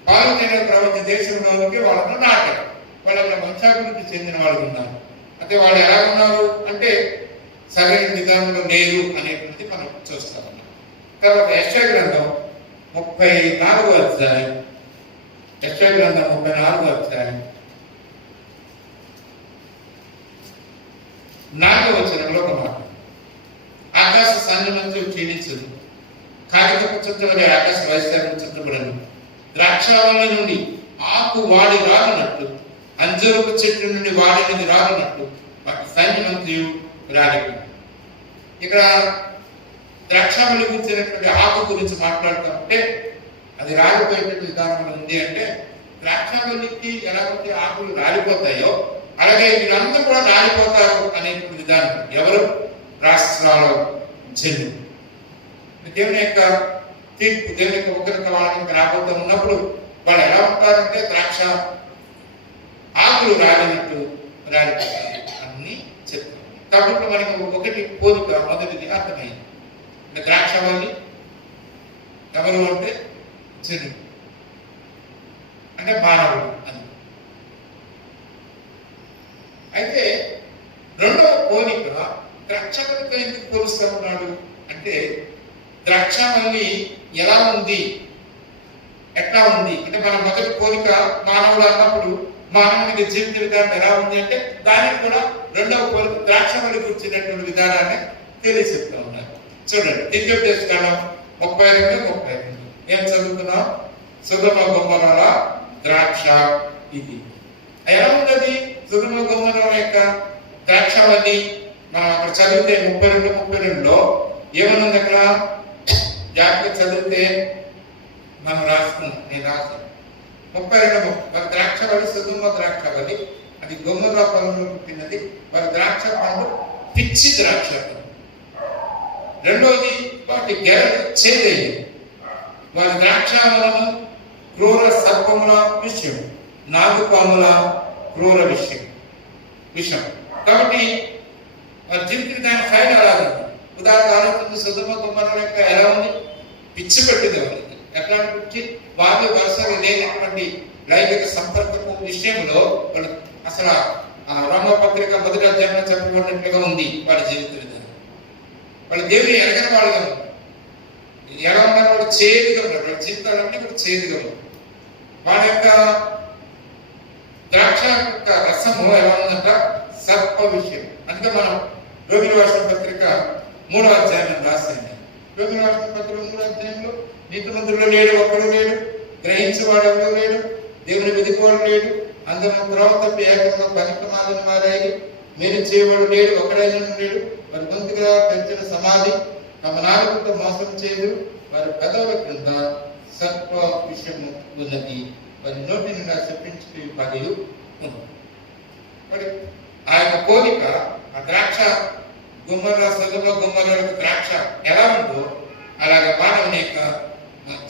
పాలనైన ప్రపంచ దేశంలోకి వాళ్ళను నాటారు. వాళ్ళ వంశాభివృద్ధి చెందిన వాళ్ళు ఉన్నారు. అంటే వాళ్ళు ఎలా ఉన్నారు అంటే సరైన విధానంలో లేరు అనేటువంటిది మనం చూస్తా ఉన్నాం. తర్వాత యెషయా గ్రంథం 34వ అధ్యాయం, యెషయా గ్రంథం 34వ అధ్యాయం 4వ వచనంలో ఒక మాట, ఆకాశ సన్నిమంచు క్షీణించదు, కాగితపు చుట్ట వలె ఆకాశ వైశాల్యం చుట్టబడను, ద్రాక్షావళి నుండి ఆకు వాడి రాలినట్టు, అంజూరపు చెట్టు నుండి వాడినది రాలినట్టు వాటి సైన్యమంతయు రాలిపోయింది. ఇక్కడ ద్రాక్షావళి గురించినటువంటి ఆకు గురించి మాట్లాడుతుంటే అది రాలిపోయేటువంటి విధానం ఉంది. అంటే ద్రాక్షావళికి ఎలాగైతే ఆకులు రాలిపోతాయో అలాగే వీళ్ళందరూ కూడా రాలిపోతారు అనేటువంటి విధానం. ఎవరు? రాష్ట్రాల జనులు. దేవుని యొక్క తీర్పు, దేవుని యొక్క ఉగ్రత వాళ్ళకి రాబోతూ ఉన్నప్పుడు వాళ్ళు ఎలా ఉంటారంటే ద్రాక్ష ఆకులు రాలినట్టు రాలిపోతాయి అన్ని చెప్తాం. కాబట్టి మనకు ఒకటి పోలిక మొదటిది అర్థమైంది. ద్రాక్షవల్లి ఎవరు అంటే జనుడు అంటే మానవుడు అని. అయితే రెండవ పోలిక ద్రాక్షవల్లితో ఎందుకు పోలుస్తూ ఉన్నాడు అంటే ద్రాక్షవల్లి ఎలా ఉంది, ఎట్లా ఉంది అంటే మన మొదటి పోలిక మానవుడు అన్నప్పుడు మానవునికి జీవిత విధానం ఎలా ఉంది అంటే దానికి కూడా రెండవ పోలిక ద్రాక్షవల్లి గురించినటువంటి విధానాన్ని తెలియజెప్తా ఉన్నారు. చూడండి ద్వితీయోపదేశకాండం 32:32 ఏం చదువుతున్నాం? సొదొమ గొమొర్రాల ద్రాక్ష ఇది. ఎలా ఉన్నది సొదొమ గొమొర్రా యొక్క ద్రాక్షవల్లి? మనం అక్కడ చదివితే 32:32లో ఏమనుంది అక్కడ? జాగ్రత్త చదివితే మనం రాసుకున్నాం, నేను రాస్తాను. 32 వారి ద్రాక్షవల్లి సొదొమ ద్రాక్షవల్లి, అది గొమొర్రా పొలంలో పుట్టినది. వారి ద్రాక్ష పండు పిచ్చి ద్రాక్ష. రెండోది వాటి గెరలు చేదైంది. వారి ద్రాక్షావలము క్రూర సర్పముల విషయం, నాగుపాముల క్రూర విషం. కాబట్టి వారి జీవితం దాని ఫైల్ ఎలా ఉంది? ఉదాహరణ ఆలోచించి సొదొమ గొమొర్రా యొక్క ఎలా ఉంది? పిచ్చి పెట్టింది వాళ్ళకి. ఎట్లా పిచ్చి? వారి వరుసగా లేనటువంటి లైంగిక సంపర్కపు విషయంలో వాళ్ళు అసలు రోమపత్రిక 1వ అధ్యాయంలో చెప్పబడినట్లుగా ఉంది వారి జీవిత విధానం. వాళ్ళు దేవుని ఎరగని వాళ్ళుగా ఉన్నారు. ఎలా ఉన్నారు? వాళ్ళు చేదుగా ఉన్నారు. వాళ్ళ జీవితాలన్నీ కూడా చేదుగా ఉన్నారు. వాళ్ళ యొక్క ద్రాక్ష యొక్క రసము ఎలా ఉందంట? సర్ప విషయం. అంటే మనం రోమిల రాసిన పత్రిక 3వ అధ్యాయం రాసింది. రోమిల రాసిన పత్రిక 3వ అధ్యాయంలో నీతిమంతుడు లేడు, ఒక్కడు లేడు, గ్రహించేవాడు ఎవరు లేడు, దేవుని వెతుకువాడు లేడు, అందరూ త్రోవ తప్పి ఏకంగా పనికిమాలిన వారై మీరు చేయవాడు లేడు, ఒక్కడైనా లేడు. వారి గొంతుగా పెంచిన సమాధి, తమ నాలుకతో మోసం చేయదు, వారి పెదవుల క్రింద సర్ప విషయము ఉన్నది, వారి నోటి నిండా చెప్పించి పదియు ఉన్నది. మరి ఆ యొక్క కోరిక ఆ ద్రాక్ష గుమ్మర్రా సొదొమ గొమొర్రా ద్రాక్ష ఎలా ఉందో అలాగే మానవుని యొక్క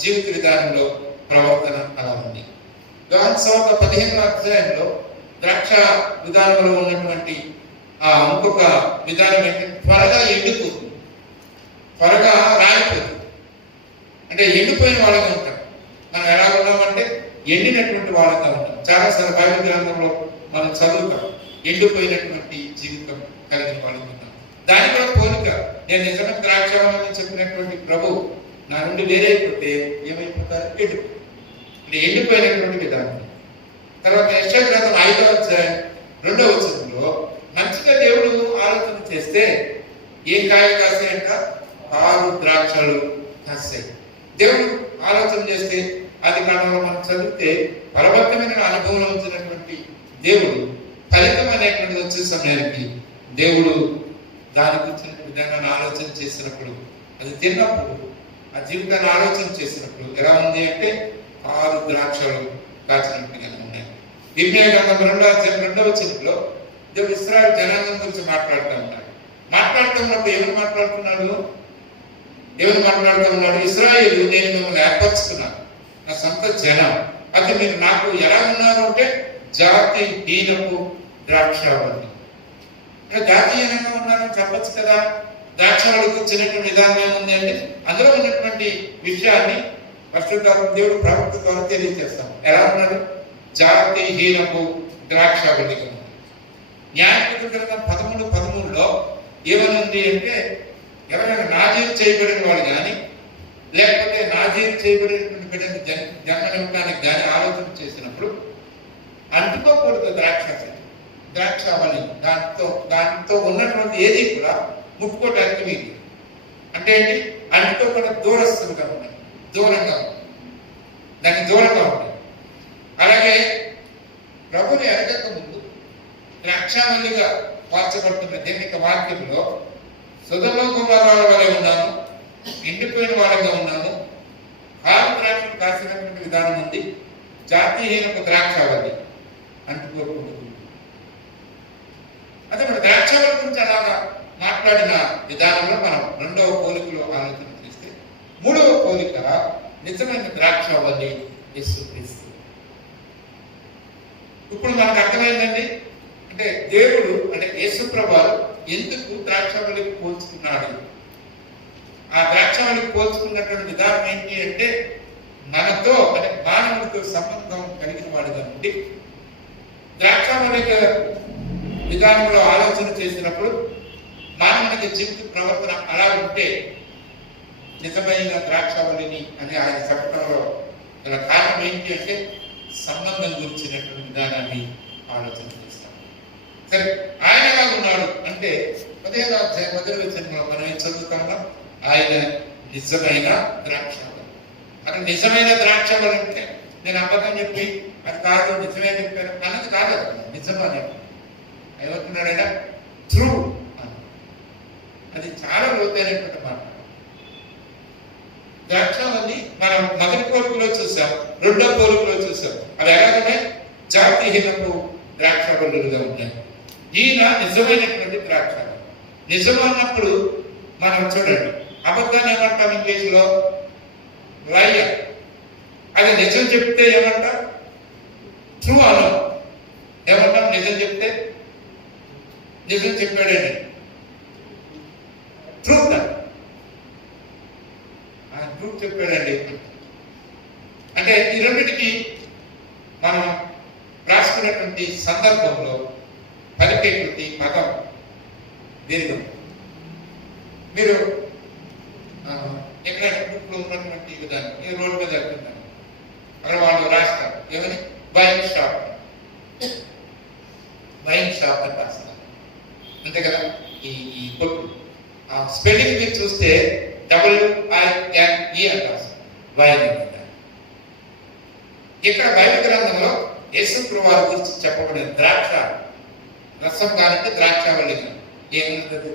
జీవిత విధానంలో ప్రవర్తన అలా ఉంది. యోహాను సువార్త 15వ అధ్యాయంలో ద్రాక్ష విధానంలో ఉన్నటువంటి ఇంకొక విధానం ఏంటంటే త్వరగా ఎండిపోతుంది, త్వరగా రాలిపోతుంది. అంటే ఎండిపోయిన వాళ్ళగా ఉంటాం. మనం ఎలా ఉన్నామంటే ఎండినటువంటి వాళ్ళగా ఉంటాం. చాలాసార్లు బైబిల్ గ్రంథంలో మనం చదువుతాం ఎండిపోయినటువంటి జీవితం కలిగిన వాళ్ళగా ఉంటాం. దాని కూడా పోలిక. నేను నిజమైన ద్రాక్షవల్లి చెప్పినటువంటి ప్రభు నా నుండి వేరైపోతే ఏమైపోతారు? ఎండిపోయి అంటే ఎండిపోయినటువంటి విధానం. తర్వాత యెషయా గ్రంథం 5వ అధ్యాయం 2వ వచనంలో మంచిగా దేవుడు ఆలోచన చేస్తే ఏం కాయ కాసాయంట? 6 ద్రాక్షలు కాసాయి. దేవుడు ఆలోచన చేస్తే అది కాలంలో మనం చదివితే ఫలభరితమైన అనుభవంలో వచ్చినటువంటి దేవుడు ఫలితం అనేటువంటిది వచ్చే సమయానికి దేవుడు దాని గురించిన విధానాన్ని ఆలోచన చేసినప్పుడు, అది తిన్నప్పుడు, ఆ జీవితాన్ని ఆలోచన చేసినప్పుడు ఎలా ఉంది అంటే 6 ద్రాక్షలు కాచినట్టుగా ఉన్నాయి. ఇర్మియా గ్రంథం 2వ అధ్యాయం 2వ వచనంలో దేవుడు ఇశ్రాయేలు జనాంగం గురించి మాట్లాడుతూ ఉన్నాడు. మాట్లాడుతున్నప్పుడు ఏమని మాట్లాడుతున్నాడు? ఇశ్రాయేలు, నేను మిమ్మల్ని ఏర్పరుచుకున్నాను, నా సొంత జనం. అది మీరు నాకు ఎలా ఉన్నారు అంటే జాతి హీనపు ద్రాక్షవల్లి. జాతీయంగా ఉన్నారని చెప్పచ్చు కదా. ద్రాక్షవల్లికి వచ్చినటువంటి విధానం ఏముంది అంటే అందులో ఉన్నటువంటి విషయాన్ని పరిశుద్ధాత్మ దేవుడు ప్రవక్త ద్వారా తెలియజేస్తాం. ఎలా ఉన్నాడు? జాతి హీనపు ద్రాక్షవల్లిగా. న్యాయాధిపతుల గ్రంథం 13:13లో ఏమనుంది అంటే ఎవరైనా నాజీరు చేయబడిన వాళ్ళు కానీ లేకపోతే నాజీరు చేయబడినటువంటి బిడ్డను జన్మనివ్వడానికి కానీ ఆలోచన చేసినప్పుడు అంటుకోకూడదు ద్రాక్షవల్లి. దాంతో ఉన్నటువంటి ఏది కూడా ముట్టుకోవటానికి వీలు. అంటే ఏంటి? అంటుకోకుండా దూరస్తులుగా ఉన్నాయి, దూరంగా దానికి దూరంగా ఉంటాయి. అలాగే ప్రభుని ఎరగక ముందు ద్రాక్షవల్లిగా మార్చబడుతున్న దేవుని వాక్యంలో సొదొమ గొమొర్రాల వలె ఉన్నాము, ఎండిపోయిన వాళ్ళగా ఉన్నాము, 6 ద్రాక్షలు కాసినటువంటి విధానం ఉంది. జాతీయహీనపు ద్రాక్షవల్లి అంటుకోకూడదు. అదే మన ద్రాక్షవల్లి గురించి అలాగా మాట్లాడిన విధానంలో మనం 2వ పోలికలో ఆలోచన చేస్తే 3వ పోలిక నిజమైన ద్రాక్షవల్లి యేసుక్రీస్తు. ఇప్పుడు మనకు అర్థమైందండి. అంటే దేవుడు అంటే యేసుప్రభువు ఎందుకు ద్రాక్షావళికి పోల్చుకున్నాడు? ఆ ద్రాక్షావళికి పోల్చుకున్నటువంటి విధానం ఏంటి అంటే మనతో అంటే మానవుడితో సంబంధం కలిగిన వాడుగా ఉండి ద్రాక్షావళి విధానంలో ఆలోచన చేసినప్పుడు మానవునికి జీవిత ప్రవర్తన అలా ఉంటే నిజమైన ద్రాక్షావళిని అని ఆయన చెప్పడంలో గల కారణం ఏంటి అంటే సంబంధం గురించినటువంటి విధానాన్ని ఆలోచన చేస్తాం. సరే, ఆయన ఎలా ఉన్నాడు అంటే 15వ అధ్యాయం 1వ వచనంలో మనం ఏం చదువుతామో ఆయన నిజమైన ద్రాక్షావళి. అది నిజమైన ద్రాక్షావళి అంటే నేను అబద్ధం చెప్పి అది కాదు నిజమే చెప్పాను అన్నది కాదు, నిజమని ఏమవుతున్నాడు ఆయన ట్రూ అని. అది చాలా లోతైనటువంటి మాట. ద్రాక్షావళి మనం మొదటి పోలికలో చూసాం, రెండో పోలికలో చూసాం. అవి ఎలాగనే జాతిహీనపు ద్రాక్షావళులుగా ఉన్నాయి. ఈయన నిజమైనటువంటి ద్రాక్షావళి. నిజం అన్నప్పుడు మనం చూడండి, అబద్ధాన్ని ఏమంటాం ఇంగ్లీష్లో లయర్. అది నిజం చెప్తే ఏమంటాం ట్రూ అను. ఏమంటాం నిజం చెప్తే? నిజం చెప్పాడండి ట్రూత్ ట్రూత్ చెప్పాడండి. అంటే ఈ రెండింటికి మనం రాసుకున్నటువంటి సందర్భంలో పలికేటువంటి పదం దీర్ఘం. మీరు ఎక్కడైనా బుక్లో ఉన్నటువంటి విధానం ఈ రోడ్డు మీద వెళ్తున్నాను అక్కడ వాళ్ళు రాస్తారు ఏమని వైన్ షాప్ అని రాస్తారు, అంతే కదా. ఈ కొట్టు ఆ స్పెల్లింగ్ మీరు చూస్తే WINE అని రాస్తారు, వైన్. ఇక్కడ బైబిల్ గ్రంథంలో యేసుప్రభువు వారి గురించి చెప్పబడిన ద్రాక్ష రసం కాబట్టి ద్రాక్షావళి ఏమన్నది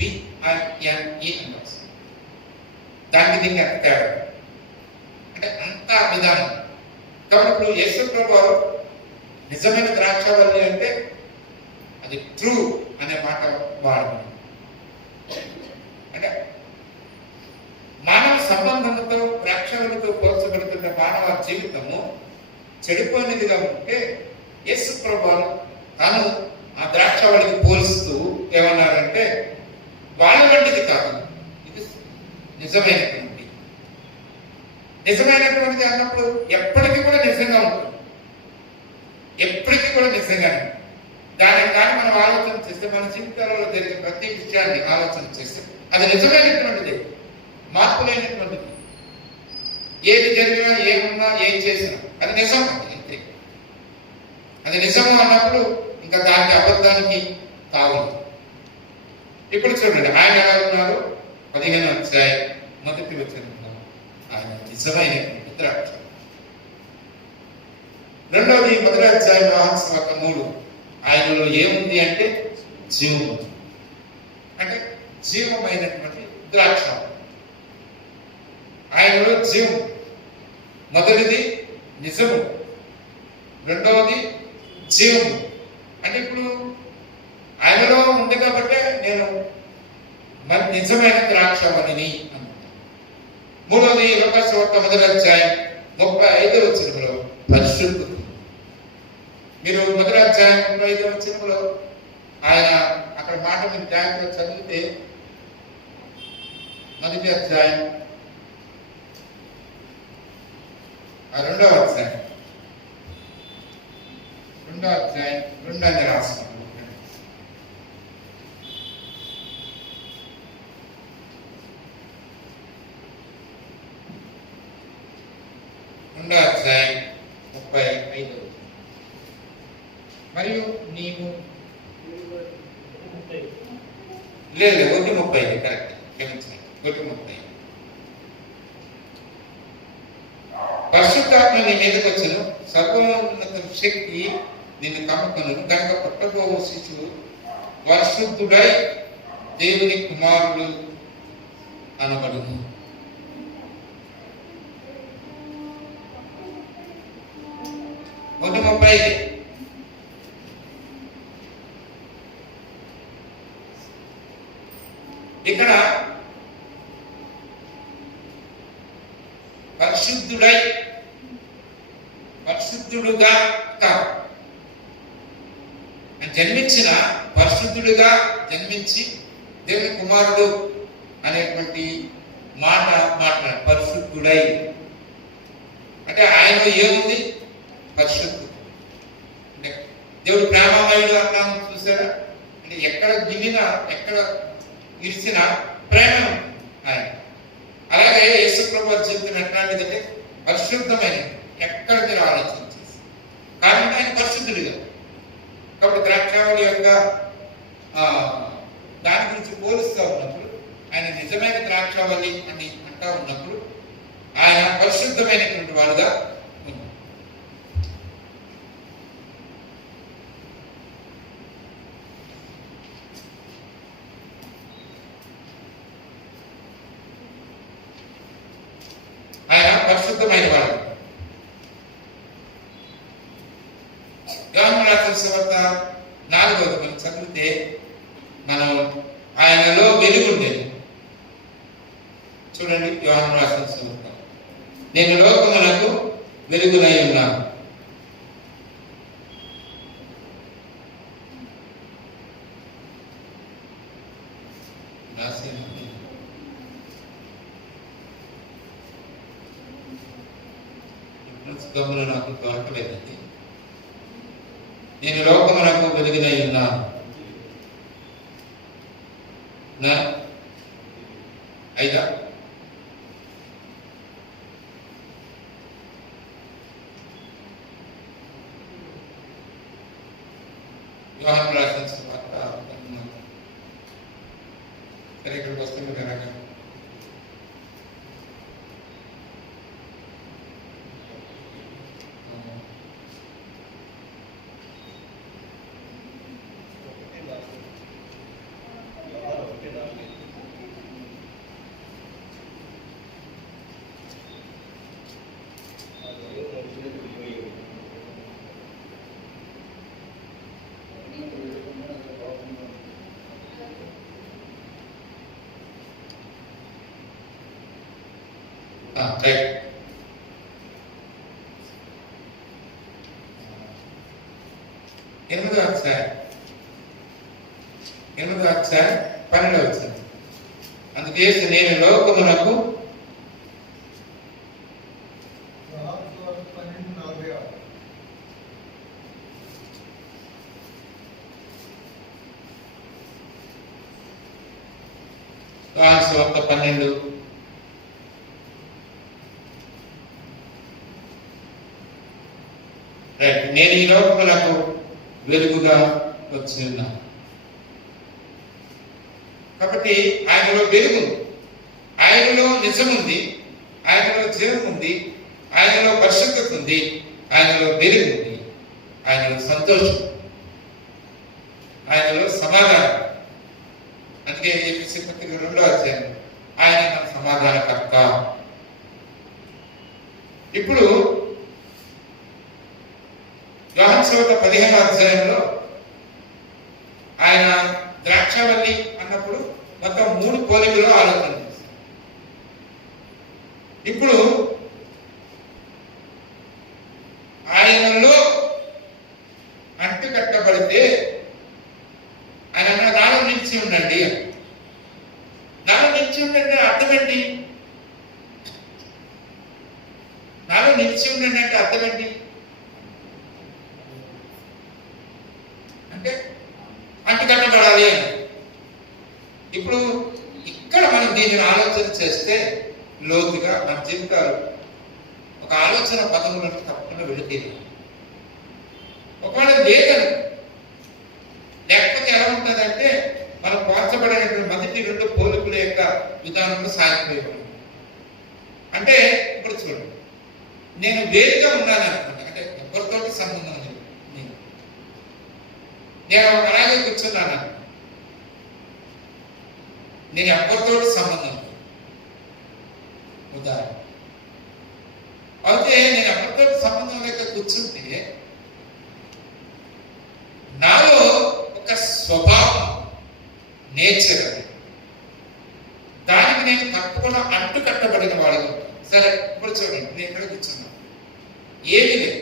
WINE అని రాస్తారు. దానికి దీన్ని తేడా అంటే అంత విధానం. కాబట్టి ఇప్పుడు యేసుప్రభువు నిజమైన ద్రాక్షావళి అంటే అది ట్రూ అనే మాట వాడడం. అంటే మానవ సంబంధంతో ద్రాక్షావళితో పోల్చబడుతున్న మానవ జీవితము చెడిపోయినదిగా ఉంటే యేసుప్రభువు తాను ఆ ద్రాక్షావళికి పోలుస్తూ ఏమన్నారంటే వాళ్ళ వంటిది కాదు, ఇది నిజమైనటువంటి. నిజమైనటువంటిది అన్నప్పుడు ఎప్పటికీ కూడా నిజంగా ఉంటుంది, ఎప్పటికీ కూడా నిజంగానే. దానికి కానీ మనం ఆలోచన చేస్తే మన జీవితాలలో జరిగే ప్రతి విషయాన్ని ఆలోచన చేస్తే అది నిజమైనటువంటిది, మార్పు లేనటువంటిది. ఏది జరిగినా ఏమున్నా ఏం చేసినా అది నిజం. అంతే, అది నిజము అన్నప్పుడు ఇంకా దానికి అబద్ధానికి తావుంది. ఇప్పుడు చూడండి ఆయన ఎలా ఉన్నారు. 15వ అధ్యాయం 1వ వచనంలో ఆయన నిజమైన ద్రాక్ష. రెండవది 1వ అధ్యాయం యోహాను సువార్త 3 ఆయనలో ఏముంది అంటే జీవము, అంటే జీవమైనటువంటి ద్రాక్ష. ఆయనలో జీవం. మొదటిది నిజము, రెండవది జీవము. అంటే ఇప్పుడు ఆయనలో ఉంది కాబట్టి నేను మరి నిజమైన ద్రాక్షవల్లిని అన్నాను. మూడవది యోహాను సువార్త 1వ అధ్యాయం 35వ వచనంలో పరిశుద్ధత. మీరు 1వ అధ్యాయం 35వ వచనంలో ఆయన అక్కడ మాట మీరు జాగ్రత్తగా చదివితే 1వ అధ్యాయం 2వ అధ్యాయం 2 అని రాస్తున్నాను. 2వ అధ్యాయం 35వ. మరియు నీవు లేదు 1:30 కరెక్ట్, క్షమించండి 1:30. పరిశుద్ధాత్మ నీ మీదకి వచ్చును, సర్వోన్నత శక్తి నిన్ను కమ్ముకొను, కనుక పుట్టబోవు శిశువు పరిశుద్ధుడై దేవుని కుమారుడు అనబడును. ఇక్కడ పరిశుద్ధుడై పరిశుద్ధుడుగా కాదు, జన్మించిన పరిశుద్ధుడిగా జన్మించి దేవుని కుమారుడు అనేటువంటి మాట మాట్లాడు. పరిశుద్ధుడై అంటే ఆయనలో ఏముంది? పరిశుద్ధుడు. అంటే దేవుడు ప్రేమమయుడు అన్నాము చూసారా? అంటే ఎక్కడ గిల్లినా ఎక్కడ ఇరిసినా ప్రేమ ఆయన. అలాగే యేసు ప్రభు చెప్తున్నట్లాంటిదంటే పరిశుద్ధమైన ఎక్కడ మీరు ఆలోచించేసి కాబట్టి ఆయన పరిశుద్ధుడిగా. కాబట్టి ద్రాక్షావళి యొక్క దాని గురించి పోలుస్తూ ఉన్నప్పుడు ఆయన నిజమైన ద్రాక్షావళి అని అంటా ఉన్నప్పుడు ఆయన పరిశుద్ధమైనటువంటి వాడుగా ఉంది. ఆయన పరిశుద్ధమైన వాడు. యోహాను రాసిన సువార్త 4వ మనం చదివితే మనం ఆయనలో వెలుగుండేది. చూడండి, యోహాను రాసిన సువార్త, నేను లోకమునకు వెలుగునై ఉన్నాను. గమ్మున నాకు దొరకలేదండి. నేను లోకమునకు వెలుగునై ఉన్నాను. అయిదా యోహాను రాసిన సువార్త సరే ఇక్కడికి వస్తే మీరు ఎలాగ రైట్. 8వ అధ్యాయం 12వ వచనం. అందుకే నేను లోకమునకు యోహాను సువార్త 12 నేను ఈ లోకములకు వెలుగుగా వచ్చి ఉన్నాను. కాబట్టి ఆయనలో వెలుగు, ఆయనలో నిజముంది, ఆయనలో జీవం ఉంది, ఆయనలో పరిశుద్ధత ఉంది, ఆయనలో వెలుగు ఉంది, ఆయనలో సంతోషం, ఆయనలో సమాధానం. అందుకే ఎఫెసీ పత్రిక 2వ అధ్యాయం ఆయన మన సమాధానకర్త. ఇప్పుడు యోహాను సువార్త 15వ అధ్యాయంలో ఆయన ద్రాక్షావల్లి అన్నప్పుడు మొత్తం 3 పోలికలు ఆలోచన చేశారు. ఇప్పుడు ఆయనలో అంటు కట్టబడితే ఆయన నాలో నిలిచి ఉండండి. నాలో నిలిచి ఉండండి అర్థం ఏంటి? నాలో నిలిచి ఉండండి అంటే అర్థం ఏంటి? అంటే అంటు కట్టబడాలి అని. ఇప్పుడు ఇక్కడ మనం దీనిని ఆలోచన చేస్తే లోతుగా మన జీవితాలు ఒక ఆలోచన పదములను తప్పకుండా వెళుతుంది. ఒకవేళ లేకపోతే ఎలా ఉంటుందంటే మనం పోల్చబడినటువంటి మొదటి 2 పోలికల యొక్క విధానంలో సాగిపోయేవాడు. అంటే ఇప్పుడు చూడండి, నేను వేరుగా ఉన్నాను అనుకుంటా, అంటే ఎవరితోటి సంబంధం లేదు, నేను అలాగే కూర్చున్నాను, నేను ఎవరితో సంబంధం ఉదాహరణ అయితే నేను ఎవరితో సంబంధం లేక కూర్చుంటే నాలో ఒక స్వభావం, నేచర్, అది దానికి నేను తప్పకుండా అంటు కట్టబడిన వాడుగా. సరే ఇప్పుడు చూడండి, నేను ఎక్కడ కూర్చున్నాను, ఏమీ లేదు,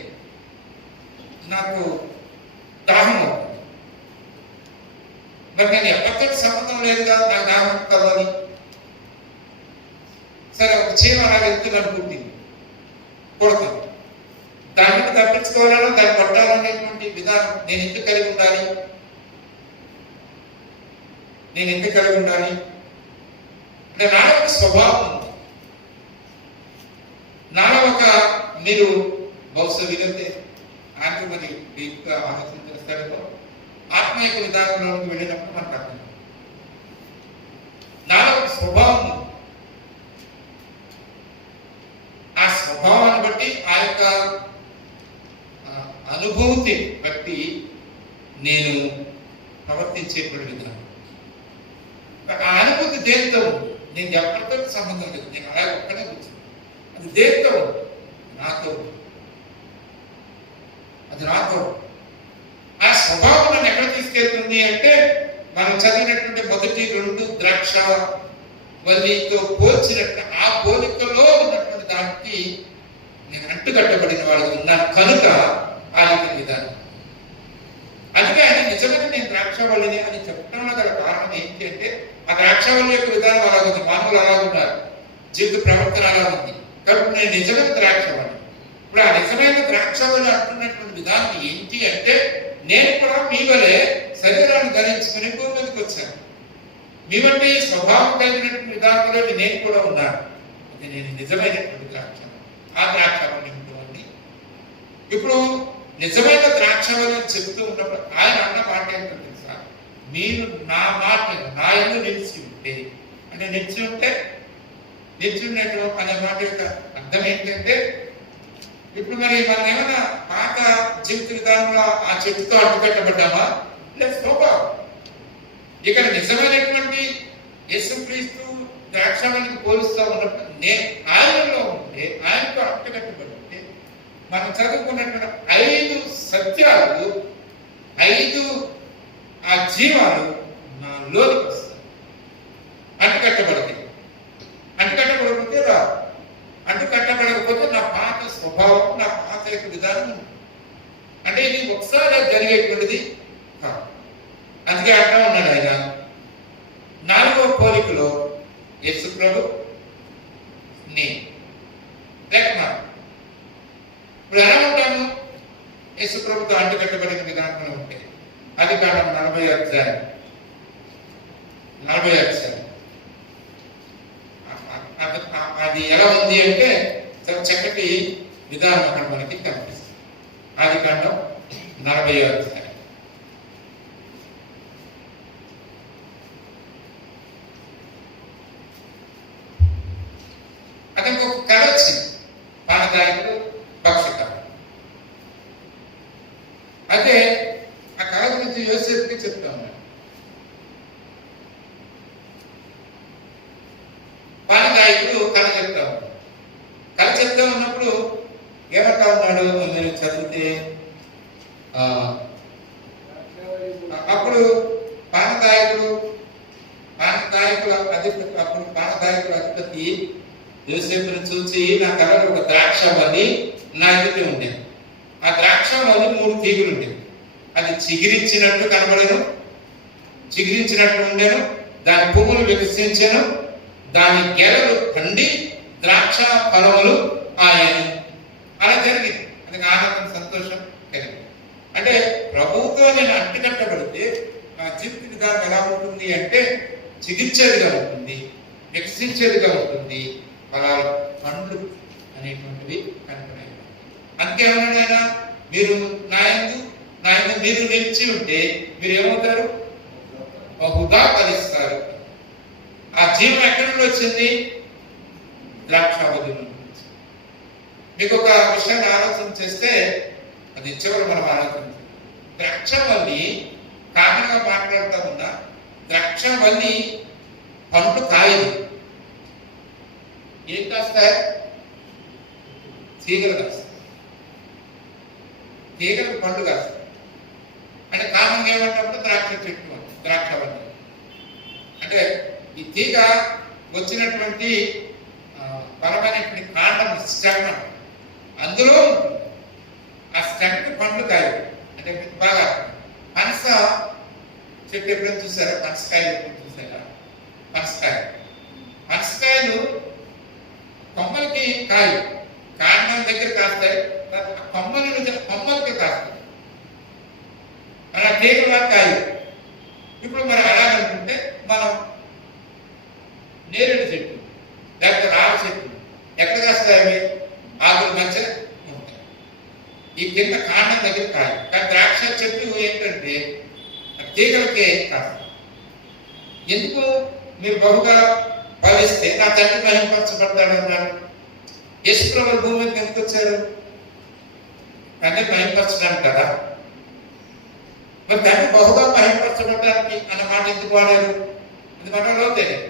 నాకు దాహం అవుతుంది, మరి నేను ఎవరితో సంబంధం లేదుగా, నాకు దాహం కావాలి. సరే, ఒక చీమ అలా వెళ్తుంది అనుకుంటుంది, కొడుతుంది. దాన్ని తప్పించుకోవాలనో దాన్ని కొట్టాలనేటువంటి విధానం నేను ఎందుకు కలిగి ఉండాలి? నేను ఎందుకు కలిగి ఉండాలి అంటే నా యొక్క స్వభావం ఉంది. నాలో ఒక, మీరు బహుశా వినతే ఆయన మరి డీప్గా ఆలోచన చేస్తాడేమో, ఆత్మీయ విధానంలోకి వెళ్ళినప్పుడు మనకు అర్థం నాలో ఒక స్వభావం ఉంది. ఆ స్వభావాన్ని బట్టి, ఆ యొక్క అనుభూతి బట్టి నేను ప్రవర్తించేటువంటి విధానం. ఆ అనుభూతి దేనితో ఉంది? నేను ఎవరితో సంబంధం లేదు, నేను అలా ఒక్కడే కూర్చున్నాను. అది దేనితో ఉంది? నాతో. అది నాతో. ఆ స్వభావం నన్ను ఎక్కడ తీసుకెళ్తుంది అంటే, మనం చదివినటువంటి మొదటి 2 ద్రాక్ష వల్లితో పోల్చినట్టు ఆ పోలికలో ఉన్నటువంటి దానికి నేను అంటుకట్టబడిన వాడు ఉన్నాను కనుక ఆ విధానం. అందుకే ఆయన నిజమైన నేను ద్రాక్షవల్లిని అని చెప్పడంలో గల కారణం ఏంటి అంటే, ఆ ద్రాక్షవల్లి యొక్క విధానం అలా ఉంది, మానవులు అలా ఉన్నారు, జీవిత ప్రవర్తన అలా ఉంది. కాబట్టి నేను నిజమైన ద్రాక్షవల్లి. ఇప్పుడు ఆ నిజమైన ద్రాక్షవల్లి అంటున్నటువంటి విధానం ఏంటి అంటే, నేను కూడా మీ వలె శరీరాన్ని ధరించుకుని భూమి మీదకి వచ్చాను. మీ వంటి స్వభావం కలిగినటువంటి విధానంలో నేను కూడా ఉన్నాను. అది నేను నిజమైనటువంటి ద్రాక్ష. ఆ ద్రాక్షవల్లి ఉంటుంది. ఇప్పుడు నిజమైన ద్రాక్షవల్లి చెప్తూ ఉన్నప్పుడు ఆయన అన్న మాట ఏంటో తెలుసా? మీరు నా మాట నా యందు నిలిచి ఉంటే, అంటే నిలిచి ఉంటే, నిలిచి ఉన్నట్టు అనే మాట యొక్క అర్థం ఏంటంటే, ఇప్పుడు మరి మనం ఏమైనా పాత జీవిత విధానంలో ఆ చెట్టుతో అడ్డుకట్టబడ్డామా? లేదు, స్వభావం. ఇక్కడ నిజమైనటువంటి యేసుక్రీస్తు ద్రాక్షవల్లికి పోలుస్తూ ఉన్నప్పుడు నేను ఆయనలో ఉంటే, ఆయనతో అడ్డుకట్టబడి ఉంటే, మనం చదువుకున్నటువంటి 5 సత్యాలు, 5 ఆ జీవాలు నా లోనికి వస్తాయి. అంటుకట్టబడితే, అంటుకట్టబడకపోతే రా, అంటుకట్టబడకపోతే నా పాత స్వభావం, నా పాత యొక్క విధానం. అంటే ఇది ఒకసారి జరిగేటువంటిది కాదు. అందుకే అంటా ఉన్నాడు ఆయన 4వ పోలికలో యేసు ప్రభు నేను లేక ఇప్పుడు ఎలా ఉంటాను? యేసు ప్రభుతో అంటుకట్టబడిన విధానంలో ఉంటే. అది కారణం 40వ అధ్యాయం అది ఎలా ఉంది అంటే, చక్కటి విధానం అక్కడ మనకి కనిపిస్తుంది. ఆది కాండం 40వ అధ్యాయం. అతనికి ఒక కళ వచ్చింది, పానదాయకుడు భక్షక. అయితే ఆ కళ గురించి యోసేపుకి చెప్తా ఉన్నాడు. పానదాయకుడు కళ చెప్తా ఉన్నాడు. కళ చెప్తా ఉన్నప్పుడు ఏమంటా ఉన్నాడు నేను చదివితే, అప్పుడు పానదాయకుల అధిపతి యోసేపుని చూసి, నా కళలో ఒక ద్రాక్షవల్లి నా ఎదుట ఉండేది. ఆ ద్రాక్షవల్లి 3 తీగులు ఉండేవి. అది చిగిరించినట్టు కనబడేను, చిగిరించినట్టు ఉండేను, దాని పువ్వులు వికసించాను, దాని గెలలు పండి ద్రాక్ష ఫలములు ఆయను. అలా జరిగింది. అది ఆనందం, సంతోషం కలిగింది. అంటే ప్రభువుతో నేను అంటుకట్టబడితే నా జీవిత విధానం ఎలా ఉంటుంది అంటే, చికిత్సేదిగా ఉంటుంది, వికసించేదిగా ఉంటుంది, ఫలాలు, పండ్లు అనేటువంటివి కనపడాయి. అంతేమన్నా మీరు నా యందు మీరు నిలిచి ఉంటే మీరు ఏమవుతారు? బహుగా ఫలిస్తారు. ఆ జీవం ఎక్కడి నుండి వచ్చింది? ద్రాక్షావల్లి నుండి. మీకు ఒక విషయాన్ని ఆలోచన చేస్తే, అది చివరి మనం ఆలోచించాలి. ద్రాక్షవల్లి కారణంగా మాట్లాడుతూ ఉన్నా, ద్రాక్షవల్లి పండ్లు కాయదు. ఏం కాస్తాయి? తీగలు కాస్తాయి. తీగలు పండ్లు కాస్తాయి. అంటే కారణంగా ఏమంటే ద్రాక్ష చెట్టు, ద్రాక్షవల్లి అంటే ఈ తీగ వచ్చినటువంటి బలమైనటువంటి కాండం, స్టెమ్ అందులో ఉంటుంది. ఆ స్టెమ్ పండ్లు కాయదు. అంటే బాగా పనస చెట్టు ఎప్పుడైనా చూసారా? పనసకాయలు ఎప్పుడు చూసారా? పనసకాయలు కొమ్మలకి కాయలు కాండం దగ్గర కాస్తాయి, కొమ్మలకి కాస్తాయి, అలా తీగలా కాయలు. ఇప్పుడు మనం అలాగనుకుంటే మనం నేరేడు చెట్టు లేకపోతే రాళ్ళ చెట్టు ఎక్కడ కాస్తాయి? అవి ఆకుల మధ్య ఉంటాయి, ఈ కింద కాండం దగ్గర కాయలు. కానీ ద్రాక్ష చెట్టు ఏంటంటే తీగలకే కాస్తాయి. ఎందుకు? మీరు బహుగా ఫలిస్తే నా తండ్రి మహిమపరచబడతాడు అన్నాడు. యేసుప్రభువు భూమి మీదకి ఎందుకు వచ్చారు? తండ్రి మహిమపరచడానికి కదా. మరి తండ్రి బహుగా మహిమపరచబడడానికి అన్న మాట ఎందుకు వాడారు? ఇది మనలో తెలియదు.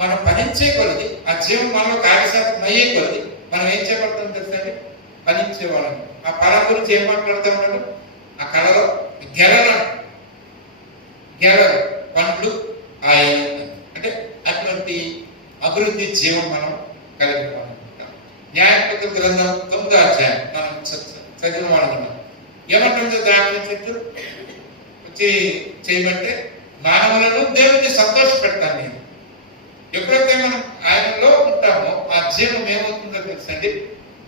మనం ఫలించే కొలది, ఆ జీవం మనలో కార్యశాతం అయ్యే కొలది మనం ఏం చేపడతాం తెలుసండి? ఫలించేవాళ్ళం. ఆ ఫలం గురించి ఏం మాట్లాడుతూ ఉన్నాడు? ఆ కళలో గెలలు పండ్లు ఆయన, అంటే అటువంటి అభివృద్ధి జీవం మనం కలిగి ఉంటాం. న్యాయపత్ర గ్రంథం 9వ అధ్యాయం మనం చదివిన వాళ్ళం. ఏమంటుందో ద్రాక్ష చెట్టు చేయమంటే మానవులను దేవుడిని సంతోషపెడతాను నేను. ఎప్పుడైతే మనం ఆయనలో ఉంటామో ఆ జీవం ఏమవుతుందో తెలుసండి?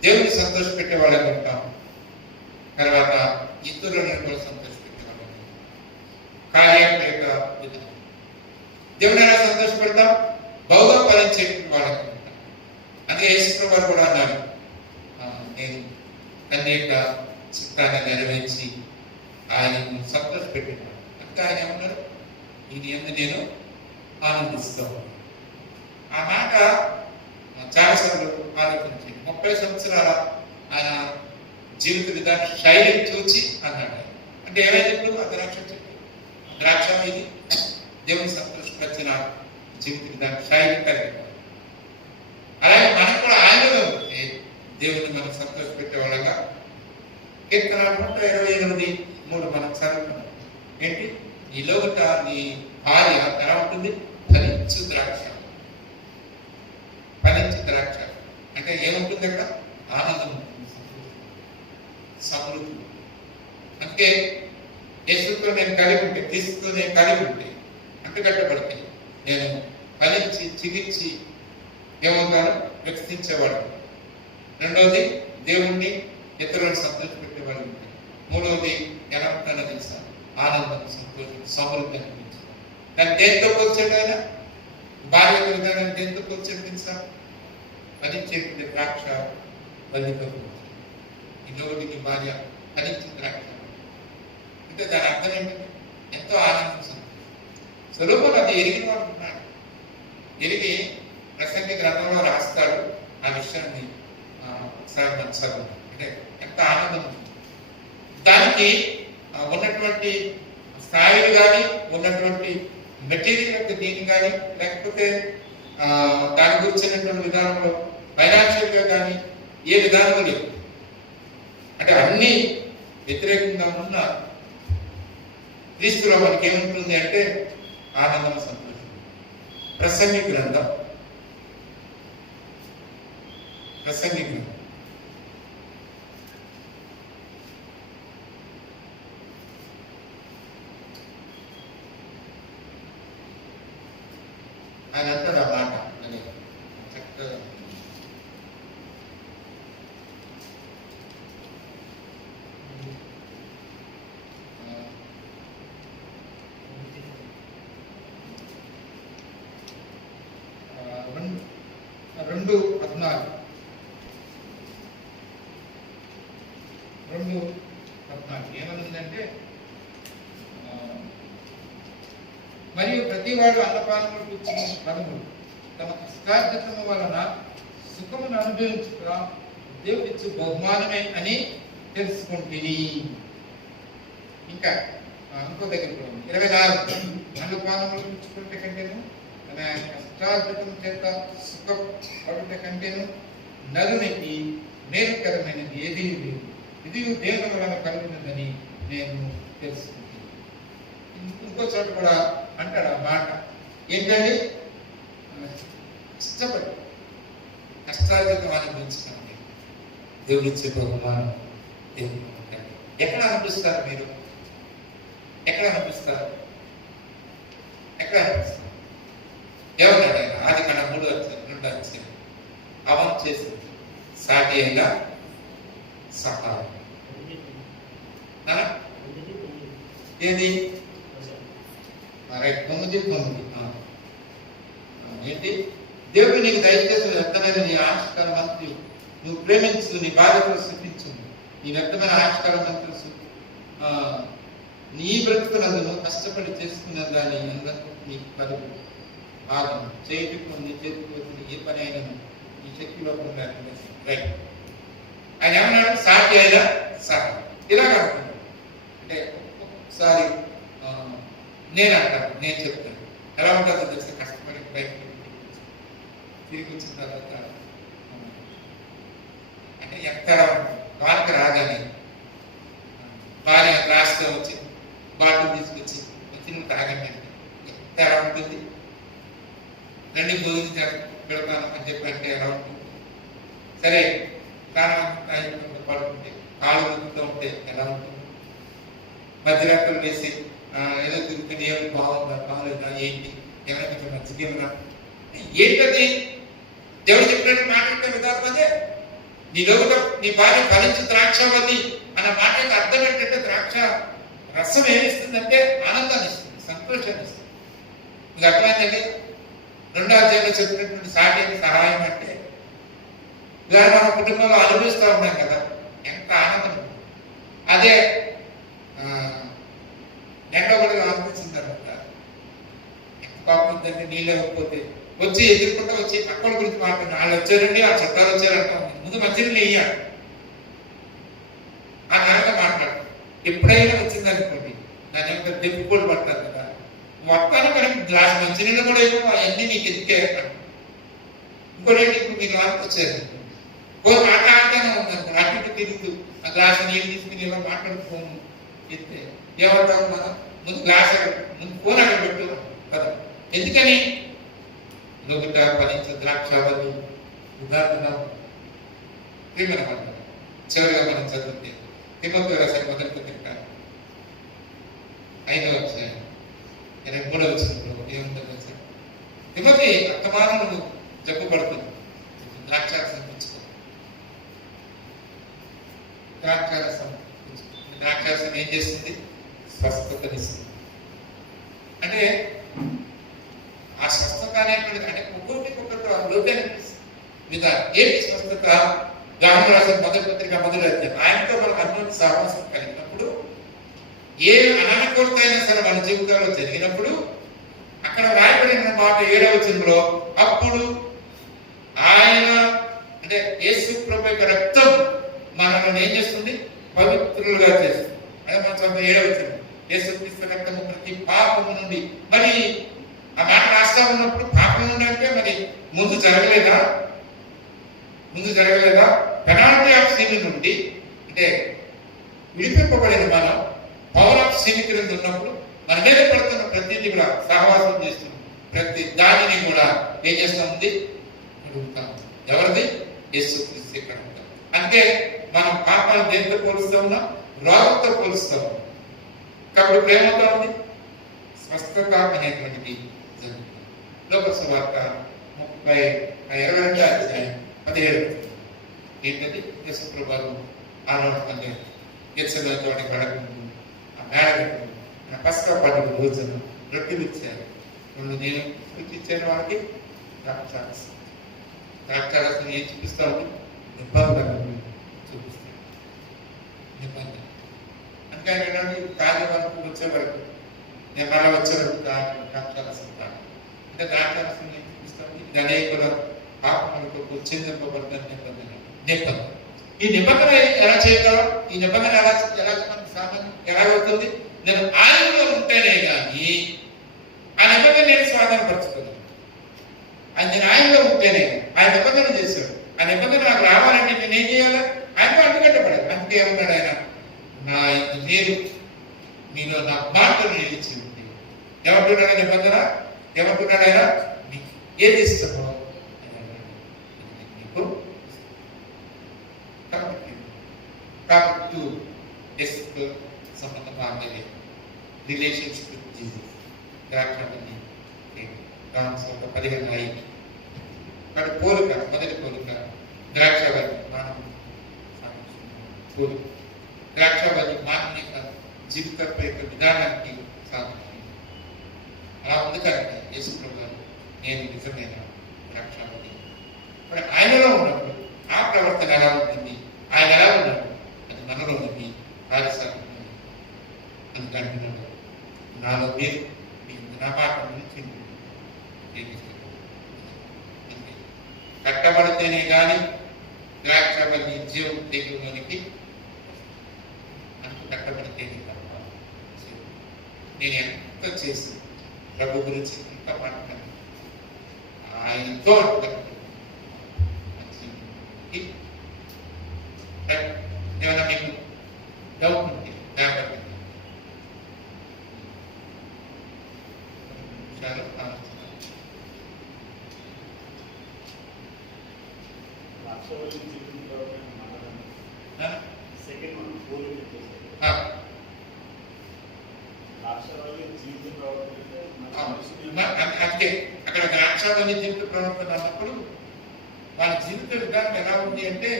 దేవుడిని సంతోషపెట్టే వాళ్ళని ఉంటాము. తర్వాత ఇతరులను కూడా సంతోషపెట్టే వాళ్ళని. కార్యం యొక్క విధానం దేవుని ఎలా సంతోషపెడతాం? బహుగా ఫలించే వాళ్ళకి ఉంటాం. అందుకే యేసుప్రభువు వారు కూడా అన్నారు, నేను తండ్రి యొక్క చిత్తాన్ని నెరవేర్చి ఆయనను సంతోషపెట్టినాడు. అంటే ఆయన ఏమన్నారు? ఇది ఎందుకు నేను ఆనందిస్తాను. ఆ మాట చాలాసార్లు ఆలోచించి 30 సంవత్సరాల ఆయన జీవిత విధాన శైలిని చూచి అన్నాడు. అంటే ఏమైంది? ఇప్పుడు ఆ ద్రాక్ష ఇది దేవుని సంతోషపరిచిన జీవిత విధాన శైలి కలిగి. అలాగే మనం కూడా ఆయనలో ఉంటే దేవుని మనం సంతోషపెట్టే వాళ్ళగా కీర్తన 128:3 మనం చదువుకున్నాం. ఏంటి? ఈ లోకట నీ భార్య ఎలా ఉంటుంది? ఫలించు ద్రాక్ష అంటే ఏముంటుంది అక్కడ? ఆనందం ఉంటుంది, సమృద్ధి. అందుకే యేసుతో నేను కలిగి ఉంటే, క్రీస్తుతో నేను కలిగి ఉంటే అంటుకట్టబడితే నేను ఫలించి చిగిర్చి ఏమవుతాను? వికసించేవాడు. రెండవది దేవుణ్ణి ఇతరులను సంతోషపెట్టేవాడు. మూడవది ఎలా ఉంటానో తెలుసా? ఆనందం, సంతోషం, సమృద్ధి అనిపించాడు. కానీ దేంతో పోల్చాడు ఆయన? భార్య విధానాన్ని దేంతో పోల్చాడు తెలుసా? ఫలించేటువంటి ద్రాక్ష వల్లితో పోల్చాడు. ఇంకొకటికి భార్య ఫలించిన ద్రాక్ష అంటే దాని అర్థం ఏంటంటే ఎంతో ఆనందం, సంతోషం. సొలొమోను అది ఎరిగిన వాడు ఉన్నాడు. ఎరిగి ప్రసంగి గ్రంథంలో రాస్తాడు ఆ విషయాన్ని. ఒకసారి మన చదువు అంటే ఎంత ఆనందం. దానికి ఉన్నటువంటి స్థాయిలు కానీ, ఉన్నటువంటి మెటీరియల్ యొక్క దీన్ని కానీ, లేకపోతే దాని గురించినటువంటి విధానంలో ఫైనాన్షియల్గా కానీ ఏ విధానం లేదు. అంటే అన్ని వ్యతిరేకంగా ఉన్న క్రీస్తులో మనకి ఏముంటుంది అంటే ఆనందం, సంతోషం. ప్రసంగి గ్రంథం ఆయన అంటాడు ఆ మాట అని చక్కగా. రెండు 14 ఏమనుందంటే, మరియు ప్రతివాడు అన్నపానములు కూర్చుని పదములు తమ కష్టార్జితము వలన సుఖమును అనుభవించుట దేవుడిచ్చు బహుమానమే అని తెలుసుకుంటుని. ఇంకా ఇంకో దగ్గర 24 అన్నపానములు కూర్చుకుంటే కంటేను తన కష్టార్జితం చేత సుఖపడుట కంటేను నలునికి మేలుకరమైనది ఏదీ లేదు, ఇది దేవుని వలన కలిగినదని నేను తెలుసుకుంటాను. ఇంకో చోట కూడా అంటాడు ఆ మాట ఏంటంటే, ఇష్టపడి కష్టార్జితం అనిపించకండి, దేవుడిచ్చే బహుమానం. ఎక్కడ అనిపిస్తారు మీరు? ఎక్కడ అనిపిస్తారు? ఎక్కడ అనిపిస్తారు? ఏమన్నాడు ఆయన? ఆది కన్నా 3:2 అవన్ చేసింది సాటి అయిన సహాయం. ఏది? 9:9 ఏంటి? దేవుడు నీకు దయచేసి వ్యర్థమైన నీ ఆవిష్కార మంత్రి నువ్వు ప్రేమించు, నీ బాధ్యతలు శిక్షించు, నీ వ్యర్థమైన ఆవిష్కార మంత్రి నీ బ్రతుకునందును కష్టపడి చేసుకున్న దాని అందరూ నీకు కలుగు భాగం చేతికి నీ చేతికి వచ్చిన ఏ పని అయినా నీ శక్తిలో రైట్. ఆయన ఏమన్నాడు? సాటి అయినా సహాయం. ఇలాగ అంటున్నాడు. అంటే ఒక్కొక్కసారి నేను అంటాను, నేను చెప్తాను ఎలా ఉంటుందో తెలిసి కష్టపడి బయటకు తిరిగి వచ్చిన తర్వాత అంటే ఎక్కడ వాళ్ళకి రాగానే భార్య గ్లాస్తో వచ్చి బాటిల్ తీసుకొచ్చి వచ్చిన తాగండి ఎంత ఎలా ఉంటుంది? రండి భోజనం పెడతాను అని చెప్పి అంటే ఎలా ఉంటుంది? సరే ప్రాణం పడుకుంటే కాళ్ళు రుద్దుతూ ఉంటే ఎలా ఉంటుంది? మధ్యరాత్రులు వేసి ఏదో తిరుగుతుంది, ఏమి బాగుందా బాగులేదా ఏంటి, ఏమైనా కొంచెం మంచిగా ఏంటది? దేవుడు చెప్పినట్టు మాట్లాడే విధానం అదే. నీ లోపల నీ భార్య ఫలించు ద్రాక్షవల్లి అన్న మాట యొక్క అర్థం ఏంటంటే ద్రాక్ష రసం ఏమిస్తుందంటే ఆనందాన్ని ఇస్తుంది, సంతోషాన్ని ఇస్తుంది. మీకు అర్థమైందండి? 2వ అధ్యాయంలో చెప్పినటువంటి సాటి అయిన సహాయం అంటే ఇలా మన కుటుంబంలో అనుభవిస్తూ ఉన్నాం కదా, ఎంత ఆనందం. అదే ఎండ కూడా అనిపించిన తర్వాత ఎంత పాపం ఉందంటే నీళ్ళు ఇవ్వకపోతే వచ్చి ఎదుర్కొంటూ వచ్చి పక్కల గురించి మాట్లాడిన వాళ్ళు వచ్చారండి, ఆ చట్టాలు వచ్చారంట, ముందు మంచిని వేయాలి ఆ నెలలో మాట్లాడు. ఎప్పుడైనా వచ్చిందనుకోండి దాని యొక్క దెబ్బలు పడతారు కదా, మొత్తాన్ని మనకి గ్లాస్ మంచినీళ్ళు కూడా ఇవ్వ, అవన్నీ నీకు ఎదికే. ఇంకోటి ఇప్పుడు మీకు వాళ్ళకి వచ్చారు ఓ మాట్లాడుతూనే ఉందండి, అటు ఇటు తిరుగుతూ ఆ గ్లాస్ నీళ్ళు తీసుకుని ఇలా మాట్లాడుకోము ఎత్తే ఏమంటారు? మనం ముందు గ్లాస్ ముందు ఫోన్ అక్కడ పెట్టు కదా. ఎందుకని? లోకట ఫలించే ద్రాక్షావళి ఉదాహరణ ప్రేమను పడ్డారు. చివరిగా మనం చదివితే తిమోతి రాసిన 1వ పత్రిక 5వ అధ్యాయం 23వ వచనంలో ఏముంటుందో సార్? తిమోతి అత్తమానము జబ్బు పడుతుంది, ద్రాక్షారసం తెచ్చుకో. ద్రాక్షారసం ఏం చేస్తుంది? స్వస్థతనిస్తుంది. అంటే ఆ స్వస్థత అనేటువంటిది అంటే ఒక్కొక్కటి లోతైన విధానం. ఏంటి స్వస్థత? గాంధీ రాసిన 1వ పత్రిక 1వ అధ్యాయం. ఆయనతో మనం అన్యోన్య సహవాసం కలిగినప్పుడు, ఏ అనానుకూలత అయినా సరే మన జీవితాల్లో జరిగినప్పుడు అక్కడ రాయబడిన మాట 7వ వచనంలో అప్పుడు ఆయన అంటే యేసు ప్రభు యొక్క రక్తం మనల్ని ఏం చేస్తుంది? పవిత్రులుగా చేస్తుంది. అదే మన సొంత 7వ వచనం. యేసు క్రీస్తు రక్తము ప్రతి పాపము నుండి. మరి ఆ మాట రాస్తా ఉన్నప్పుడు పాపం నుండి అంటే మరి ముందు జరగలేదా? పెనాల్టీ ఆఫ్ సిన్ నుండి అంటే విడిపింపబడిన మనం పవర్ ఆఫ్ సిన్ క్రింద ఉన్నప్పుడు మన మీద పడుతున్న ప్రతిదీ కూడా సహవాసం చేస్తున్నాం, ప్రతి దానిని కూడా ఏం చేస్తామంది? అడుగుతాం. ఎవరిది? యేసు క్రీస్తు ఇక్కడ ఉంటాం. అంటే మనం పాపాలు దేనితో పోలుస్తా ఉన్నాం? రోగంతో పోలుస్తా ఉన్నాం. కాబట్టి ప్రేమతో ఉంది స్వస్థత అనేటువంటిది జరుగుతుంది. లోక సువార్త 22వ అధ్యాయం 17 ఏంటది? యేసు ప్రభువు ఆరోహణ గెత్సేమనే తోట గడపకు ఆ మేడకు నా పస్కా పండుగ రోజున రొట్టెలు ఇచ్చారు. నేను ఇచ్చాను వాళ్ళకి ద్రాక్షారసం ఏం చూపిస్తాను? నిబంధనలు చూపిస్తాను. నిబంధన అంటే తాగే వరకు వచ్చే వరకు నేను మళ్ళీ వచ్చే వరకు ద్రాక్షారసం తాను అంటే ద్రాక్షారసం ఏం చూపిస్తాను? ఇది అనేకుల పాపములకు చెందింపబడ్డ నిబంధన. ఈ నిబంధన ఎలా చేయగలం? ఈ నిబంధన ఎలా అవుతుంది? నేను ఆయనలో ఉంటేనే కానీ ఆ నిబంధన నేను స్వాధీనపరచుకున్నాను. నేను ఆయనలో ఉంటేనే ఆయన నిబంధన చేశాడు. ఆ నిబంధన నాకు రావాలంటే నేనేం చేయాలి? ఆయనతో అంటుకట్టబడాలి. అందుకే ఏమన్నాడు ఆయన? నా మీరు మీలో నా మాటలు నిలిచి ఉంది. ఏమంటున్నాడు నిబంధన? ఏమంటున్నాడు ఆయన? మీకు ఏది ఇష్టమో మీకు కాబట్టి సంబంధం ఆమె రిలేషన్షిప్ విత్ జీసస్. ద్రాక్షావల్లి రామ్స్ ఒక 15:5. అక్కడ పోలిక, మొదటి పోలిక ద్రాక్షావల్లి మానవ పోలిక. ద్రాక్షావల్లి మానవ జీవిత విధానానికి సాధన. అలా ఉంది కనుక యేసుప్రభు గారు నేను నిజమైన ద్రాక్షావల్లి. మరి ఆయనలో ఉన్నప్పుడు ఆ ప్రవర్తన ఎలా ఉంటుంది, ఆయన ఎలా ఉన్నాడు, అది మనలో ఉంది. రాజసాగుతుంది అందుకంటున్నాడు, నాలో మీరు నా మాట నుంచి కట్టబడితేనే కానీ ద్రాక్షావల్లి జీవం తెగులోనికి అంటూ కట్టబడితేనే తప్ప. నేను ఎంత చేసి ప్రభు గురించి ఎంత మాట్లాడాను, ఆయనతో ఏమైనా మీకు డౌట్ ఉంటే లేకపోతే అంటే అక్కడ ద్రాక్షావల్లి జీవిత ప్రవర్తన అన్నప్పుడు వాళ్ళ జీవిత విధానం ఎలా ఉంది అంటే,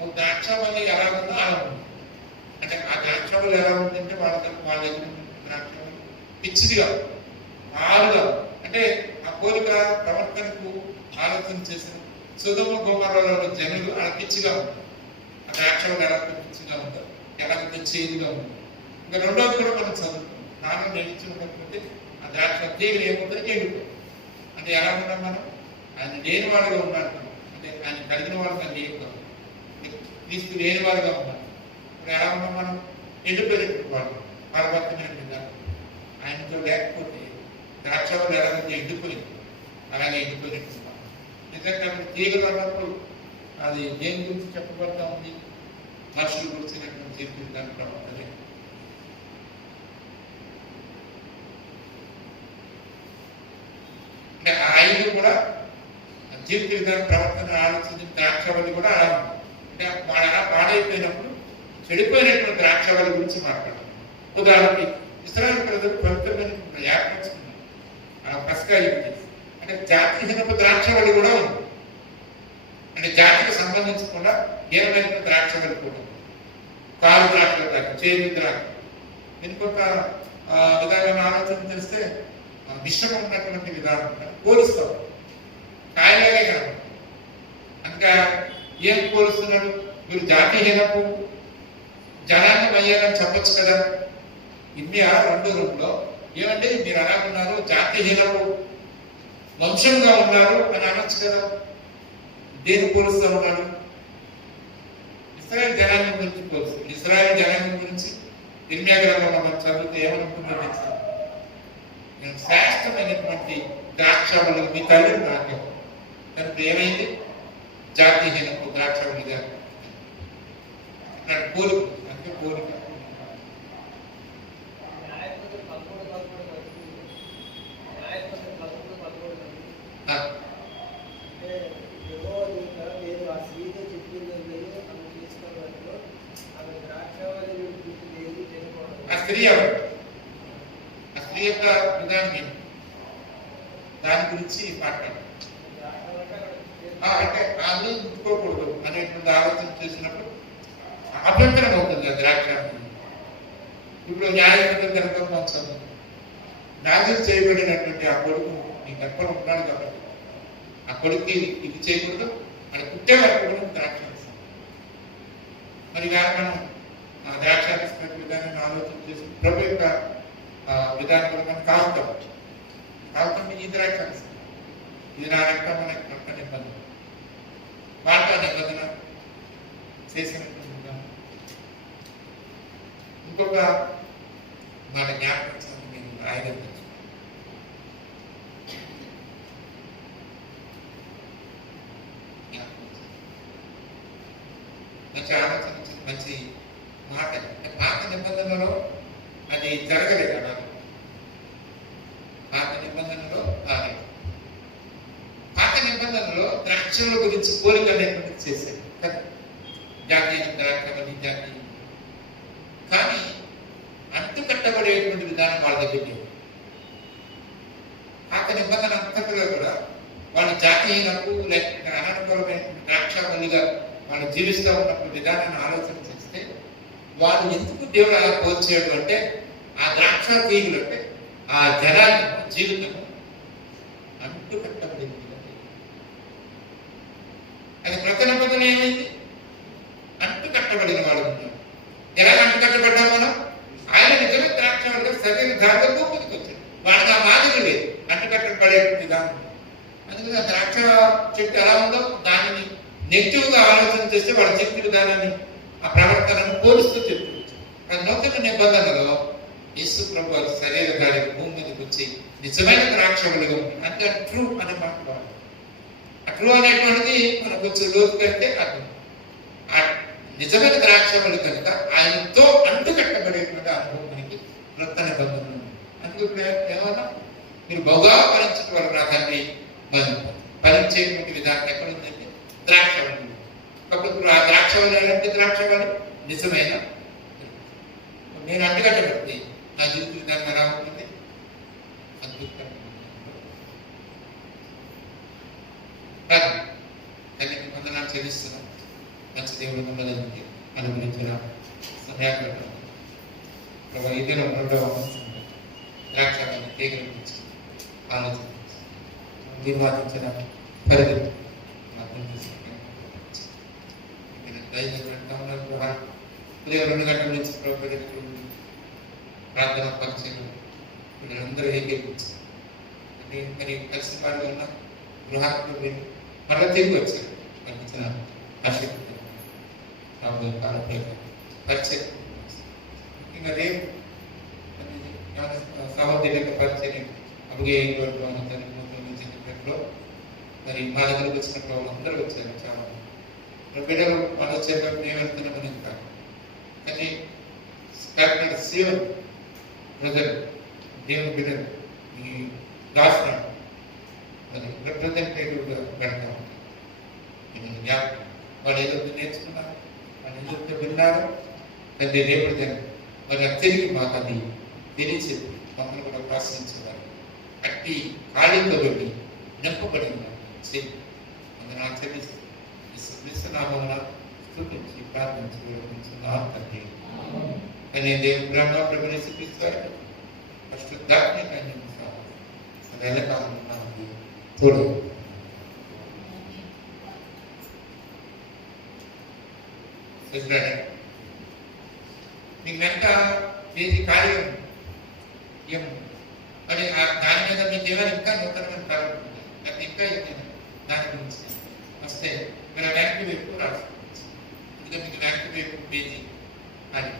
ఒక ద్రాక్షావల్లి ఎలా ఉందో అలా ఉంది. అంటే ఆ ద్రాక్షావల్లి ఎలా ఉందంటే వాళ్ళ దగ్గర ద్రాక్షావల్లి పిచ్చిదిగా ఆరుగా, అంటే ఆ కోరిక ప్రవర్తనకు ఆలోచన చేసిన సుగమ గోమరాలలో జనులు అలా పిచ్చిగా ఉంటారు. ఆ ద్రాక్షావల్లి ఎలా పిచ్చిగా ఉంటారు, ఎలా చేదుగా ఉంటారు. ఇంకా రెండోది కూడా మనం చదువుతాం, నాన్న నేర్చుకోకపోతే ఆ ద్రాక్ష తీగలు ఏమవుతుంది, ఎండిపోతుంది. అంటే ఎలా ఉన్నాం మనం, ఆయన లేని వాడుగా ఉన్నాడు, అంటే ఆయన కలిగిన వాడుగా లేవు, క్రీస్తు లేని వాడుగా ఉన్నాడు. ఇప్పుడు ఎలా ఉన్నాం మనం, ఎండిపోయినట్టు వాడు పరవర్తమైనట్టుగా. ఆయనతో లేకపోతే ద్రాక్షావల్లి ఎలాగైతే ఎండిపోయింది అలాగే ఎండిపోయినట్టు. నిజంగా తీగలు అన్నప్పుడు అది దేని గురించి చెప్పబడతా ఉంది, మనుషుల గురించి చెప్పిన దాని ప్రవర్తన. అంటే ఆయన కూడా జీవిత విధానం ప్రవర్తన ఆలోచించిన ద్రాక్షావల్లి కూడా అలా ఉంది. అంటే వాడు అలా పాడైపోయినప్పుడు చెడిపోయినటువంటి ద్రాక్షావల్లి గురించి మాట్లాడాలి. ఉదాహరణకి ఇశ్రాయేలు ప్రజలు పవిత్రమైన ఏర్పరచుకున్నారు పస్కా యుద్ధం. అంటే జాతిహీనపు ద్రాక్షావల్లి కూడా ఉంది. అంటే జాతికి సంబంధించకుండా హీనమైన ద్రాక్షావల్లి కూడా, కాలు ద్రాక్ష, చేదు ద్రాక్ష. ఇంకొక విధానం ఆలోచన చేస్తే మిశ్రమం ఉన్నటువంటి విధానం పోలుస్తాం, కాయలాగే కాదు. అందుకే ఏం పోలుస్తున్నాడు, మీరు జాతిహీనపు జనాన్ని అయ్యారని చెప్పొచ్చు కదా. ఇర్మియా 2:2 ఏమంటే మీరు అలా ఉన్నారు, జాతిహీనపు వంశంగా ఉన్నారు అని అనొచ్చు కదా. దేని పోలుస్తూ ఉన్నాడు, ఇశ్రాయేల్ జనాన్ని గురించి పోలుస్తుంది. ఇశ్రాయేల్ జనాన్ని గురించి ఇర్మియా గ్రంథంలో మనం చదివితే ఏమనుకుంటుందో తెలుసా, నేను శ్రేష్టమైనటువంటి ద్రాక్షావల్లి మీ తల్లి నాకు కనుక ఏమైంది, జాతిహీనపు ద్రాక్షావల్లిగా పోలిక. అంటే పోలిక స్త్రీ ఎవరు, ఆ స్త్రీ యొక్క విధానం దాని గురించి మాట్లాడు. అంటే అది ముట్టుకోకూడదు అనేటువంటి ఆలోచన చేసినప్పుడు అభ్యంతరం అవుతుంది ఆ ద్రాక్ష. ఇప్పుడు న్యాయపద్ధతి కనుక నాజీర్ చేయబడినటువంటి ఆ కొడుకు నీ గర్భంలో ఉన్నాడు కాబట్టి ఆ కొడుక్కి ఇది చేయకూడదు, అది పుట్టే వరకు కూడా ద్రాక్ష. మరి మనం ద్రాక్ష విధానాన్ని ఆలోచన చేసి ప్రభు యొక్క విధానం కూడా మనం కావుతాం. కాబట్టి ఈ ద్రాక్ష ఇది నా రక్తం మన రక్త నిబంధన, మాట నిబంధన చేసినటువంటి. ఇంకొక మాట జ్ఞాపకం నేను రాయగలను. మంచి ఆలోచన, మంచి మాట. పాత నిబంధనలో అది జరగలేదు. అలా పాత నిబంధనలో రాలేదు. పాత నిబంధనలో ద్రాక్షల గురించి కోరిక అనేటువంటి చేశారు కదా, జాతీయ ద్రాక్ష జాతీయ. కానీ అంటుకట్ట కట్టబడేటువంటి విధానం వాళ్ళ దగ్గర లేదు. పాత నిబంధన అంతటిలో కూడా వాళ్ళ జాతీయులకు లేకపోతే అననుకూలమైన ద్రాక్షావల్లిగా వాళ్ళు జీవిస్తూ ఉన్నప్పుడు విధానాన్ని ఆలోచన చేస్తే వాళ్ళు ఎందుకు దేవుడు అలా పోల్చాడు అంటే ఆ ద్రాక్ష తీగులు అంటే ఆ జనాల జీవితం అంటు కట్టబడింది. అది ప్రతి నిబంధన ఏమైంది? అంటు కట్టబడిన వాళ్ళు ఉన్నారు. ఎలా అంటు కట్టబడ్డాం మనం? ఆయన నిజమే ద్రాక్ష సరైన దారిలో వచ్చాడు. వాడికి ఆ మాదిరి లేదు, అంటు కట్టబడే విధానం. అందుకని ఆ ద్రాక్ష చెట్టు ఎలా ఉందో దానిని నెగిటివ్ గా ఆలోచన చేస్తే వాళ్ళ చెట్టు విధానాన్ని ఆ ప్రవర్తనను పోలుస్తూ చెప్తుంది. నూతన నిబంధనలో యేసు ప్రభు శరీర గాడి భూమి మీదకి వచ్చి నిజమైన ద్రాక్షలుగా ఉంటుంది. అంటే ట్రూ అనే మాట వాడు. ఆ ట్రూ అనేటువంటిది మనకు కొంచెం లోతు కంటే అర్థం. ఆ నిజమైన ద్రాక్షలు కనుక ఆయనతో అంటు కట్టబడేటువంటి అనుభవం మనకి నూతన నిబంధన ఉంది. అందుకు ఏమన్నా మీరు బహుగా ఫలించడం వల్ల నా తండ్రి ఫలించేటువంటి విధానం ఎక్కడ ఉందంటే ద్రాక్షవల్లి. కాబట్టి ఆ ద్రాక్షవల్లి అంటే ద్రాక్షవల్లి నిజమైన నేను అంటుకట్టబడి నా జీవిత విధానం ఎలా ఉంటుంది? అద్భుతంగా తల్లికి వందనాలు చెల్లిస్తున్నాం. మంచి దేవుడు మమ్మల్ని అనుభవించిన సమయాలు ఇదే ఉండడం ద్రాక్షాన్ని తీగల గురించి ఆలోచన నిర్వాదించిన పరిధి ఉదయం 2 గంటల నుంచి ప్రార్థన పరిచయం వీళ్ళందరూ ఏకీపించారు. అంటే మరి కలిసి వాడిగా ఉన్న గృహాలకు మళ్ళీ తిరిగి వచ్చారు. పంపించిన ఆశక్తి పరిచయం ముఖ్యంగా రేపు సహోదరుల యొక్క పరిచయం అభిగేలో మరి మా దగ్గరకు వచ్చినప్పుడు వాళ్ళందరూ వచ్చారు. చాలా బిడ్డలు వాళ్ళు వచ్చేటప్పుడు నేను వెళ్తున్నామని కాదు, కానీ కాకినాడ శివన్ బ్రదర్ దేవుని బిడ్డలు ఈ రాష్ట్రాలు మరి రిప్రజెంటేటివ్గా పెడతా ఉంటారు. వాళ్ళు ఏదో నేర్చుకున్నారు, వాళ్ళు ఏదో విన్నారు, దాన్ని రేపటి దాన్ని మరి తిరిగి మాకు అది తెలియచేది మమ్మల్ని కూడా ప్రోత్సహించేవారు. అట్టి ఖాళీతో పెట్టి నింపబడింది నా చెల్లిస్తున్నామన్న స్థుతించి ప్రార్థించి వివరించున్నాను తండ్రి. కానీ దేవుని బ్రహ్మ ప్రభుని చూపిస్తాడు ఫస్ట్ దాన్ని కానీ సరైన తోడు మీకు వెంట చేసి కార్యం ఏం మరి దాని మీద మీకు ఏమైనా ఇంకా నూతనమైన ప్రారంభం లేకపోతే ఇంకా ఏమైనా దాని గురించి వస్తే మీరు యాక్టివ్ ఎక్కువ రాసుకోవచ్చు. ఎందుకంటే మీకు యాక్టివ్ పేజీ అది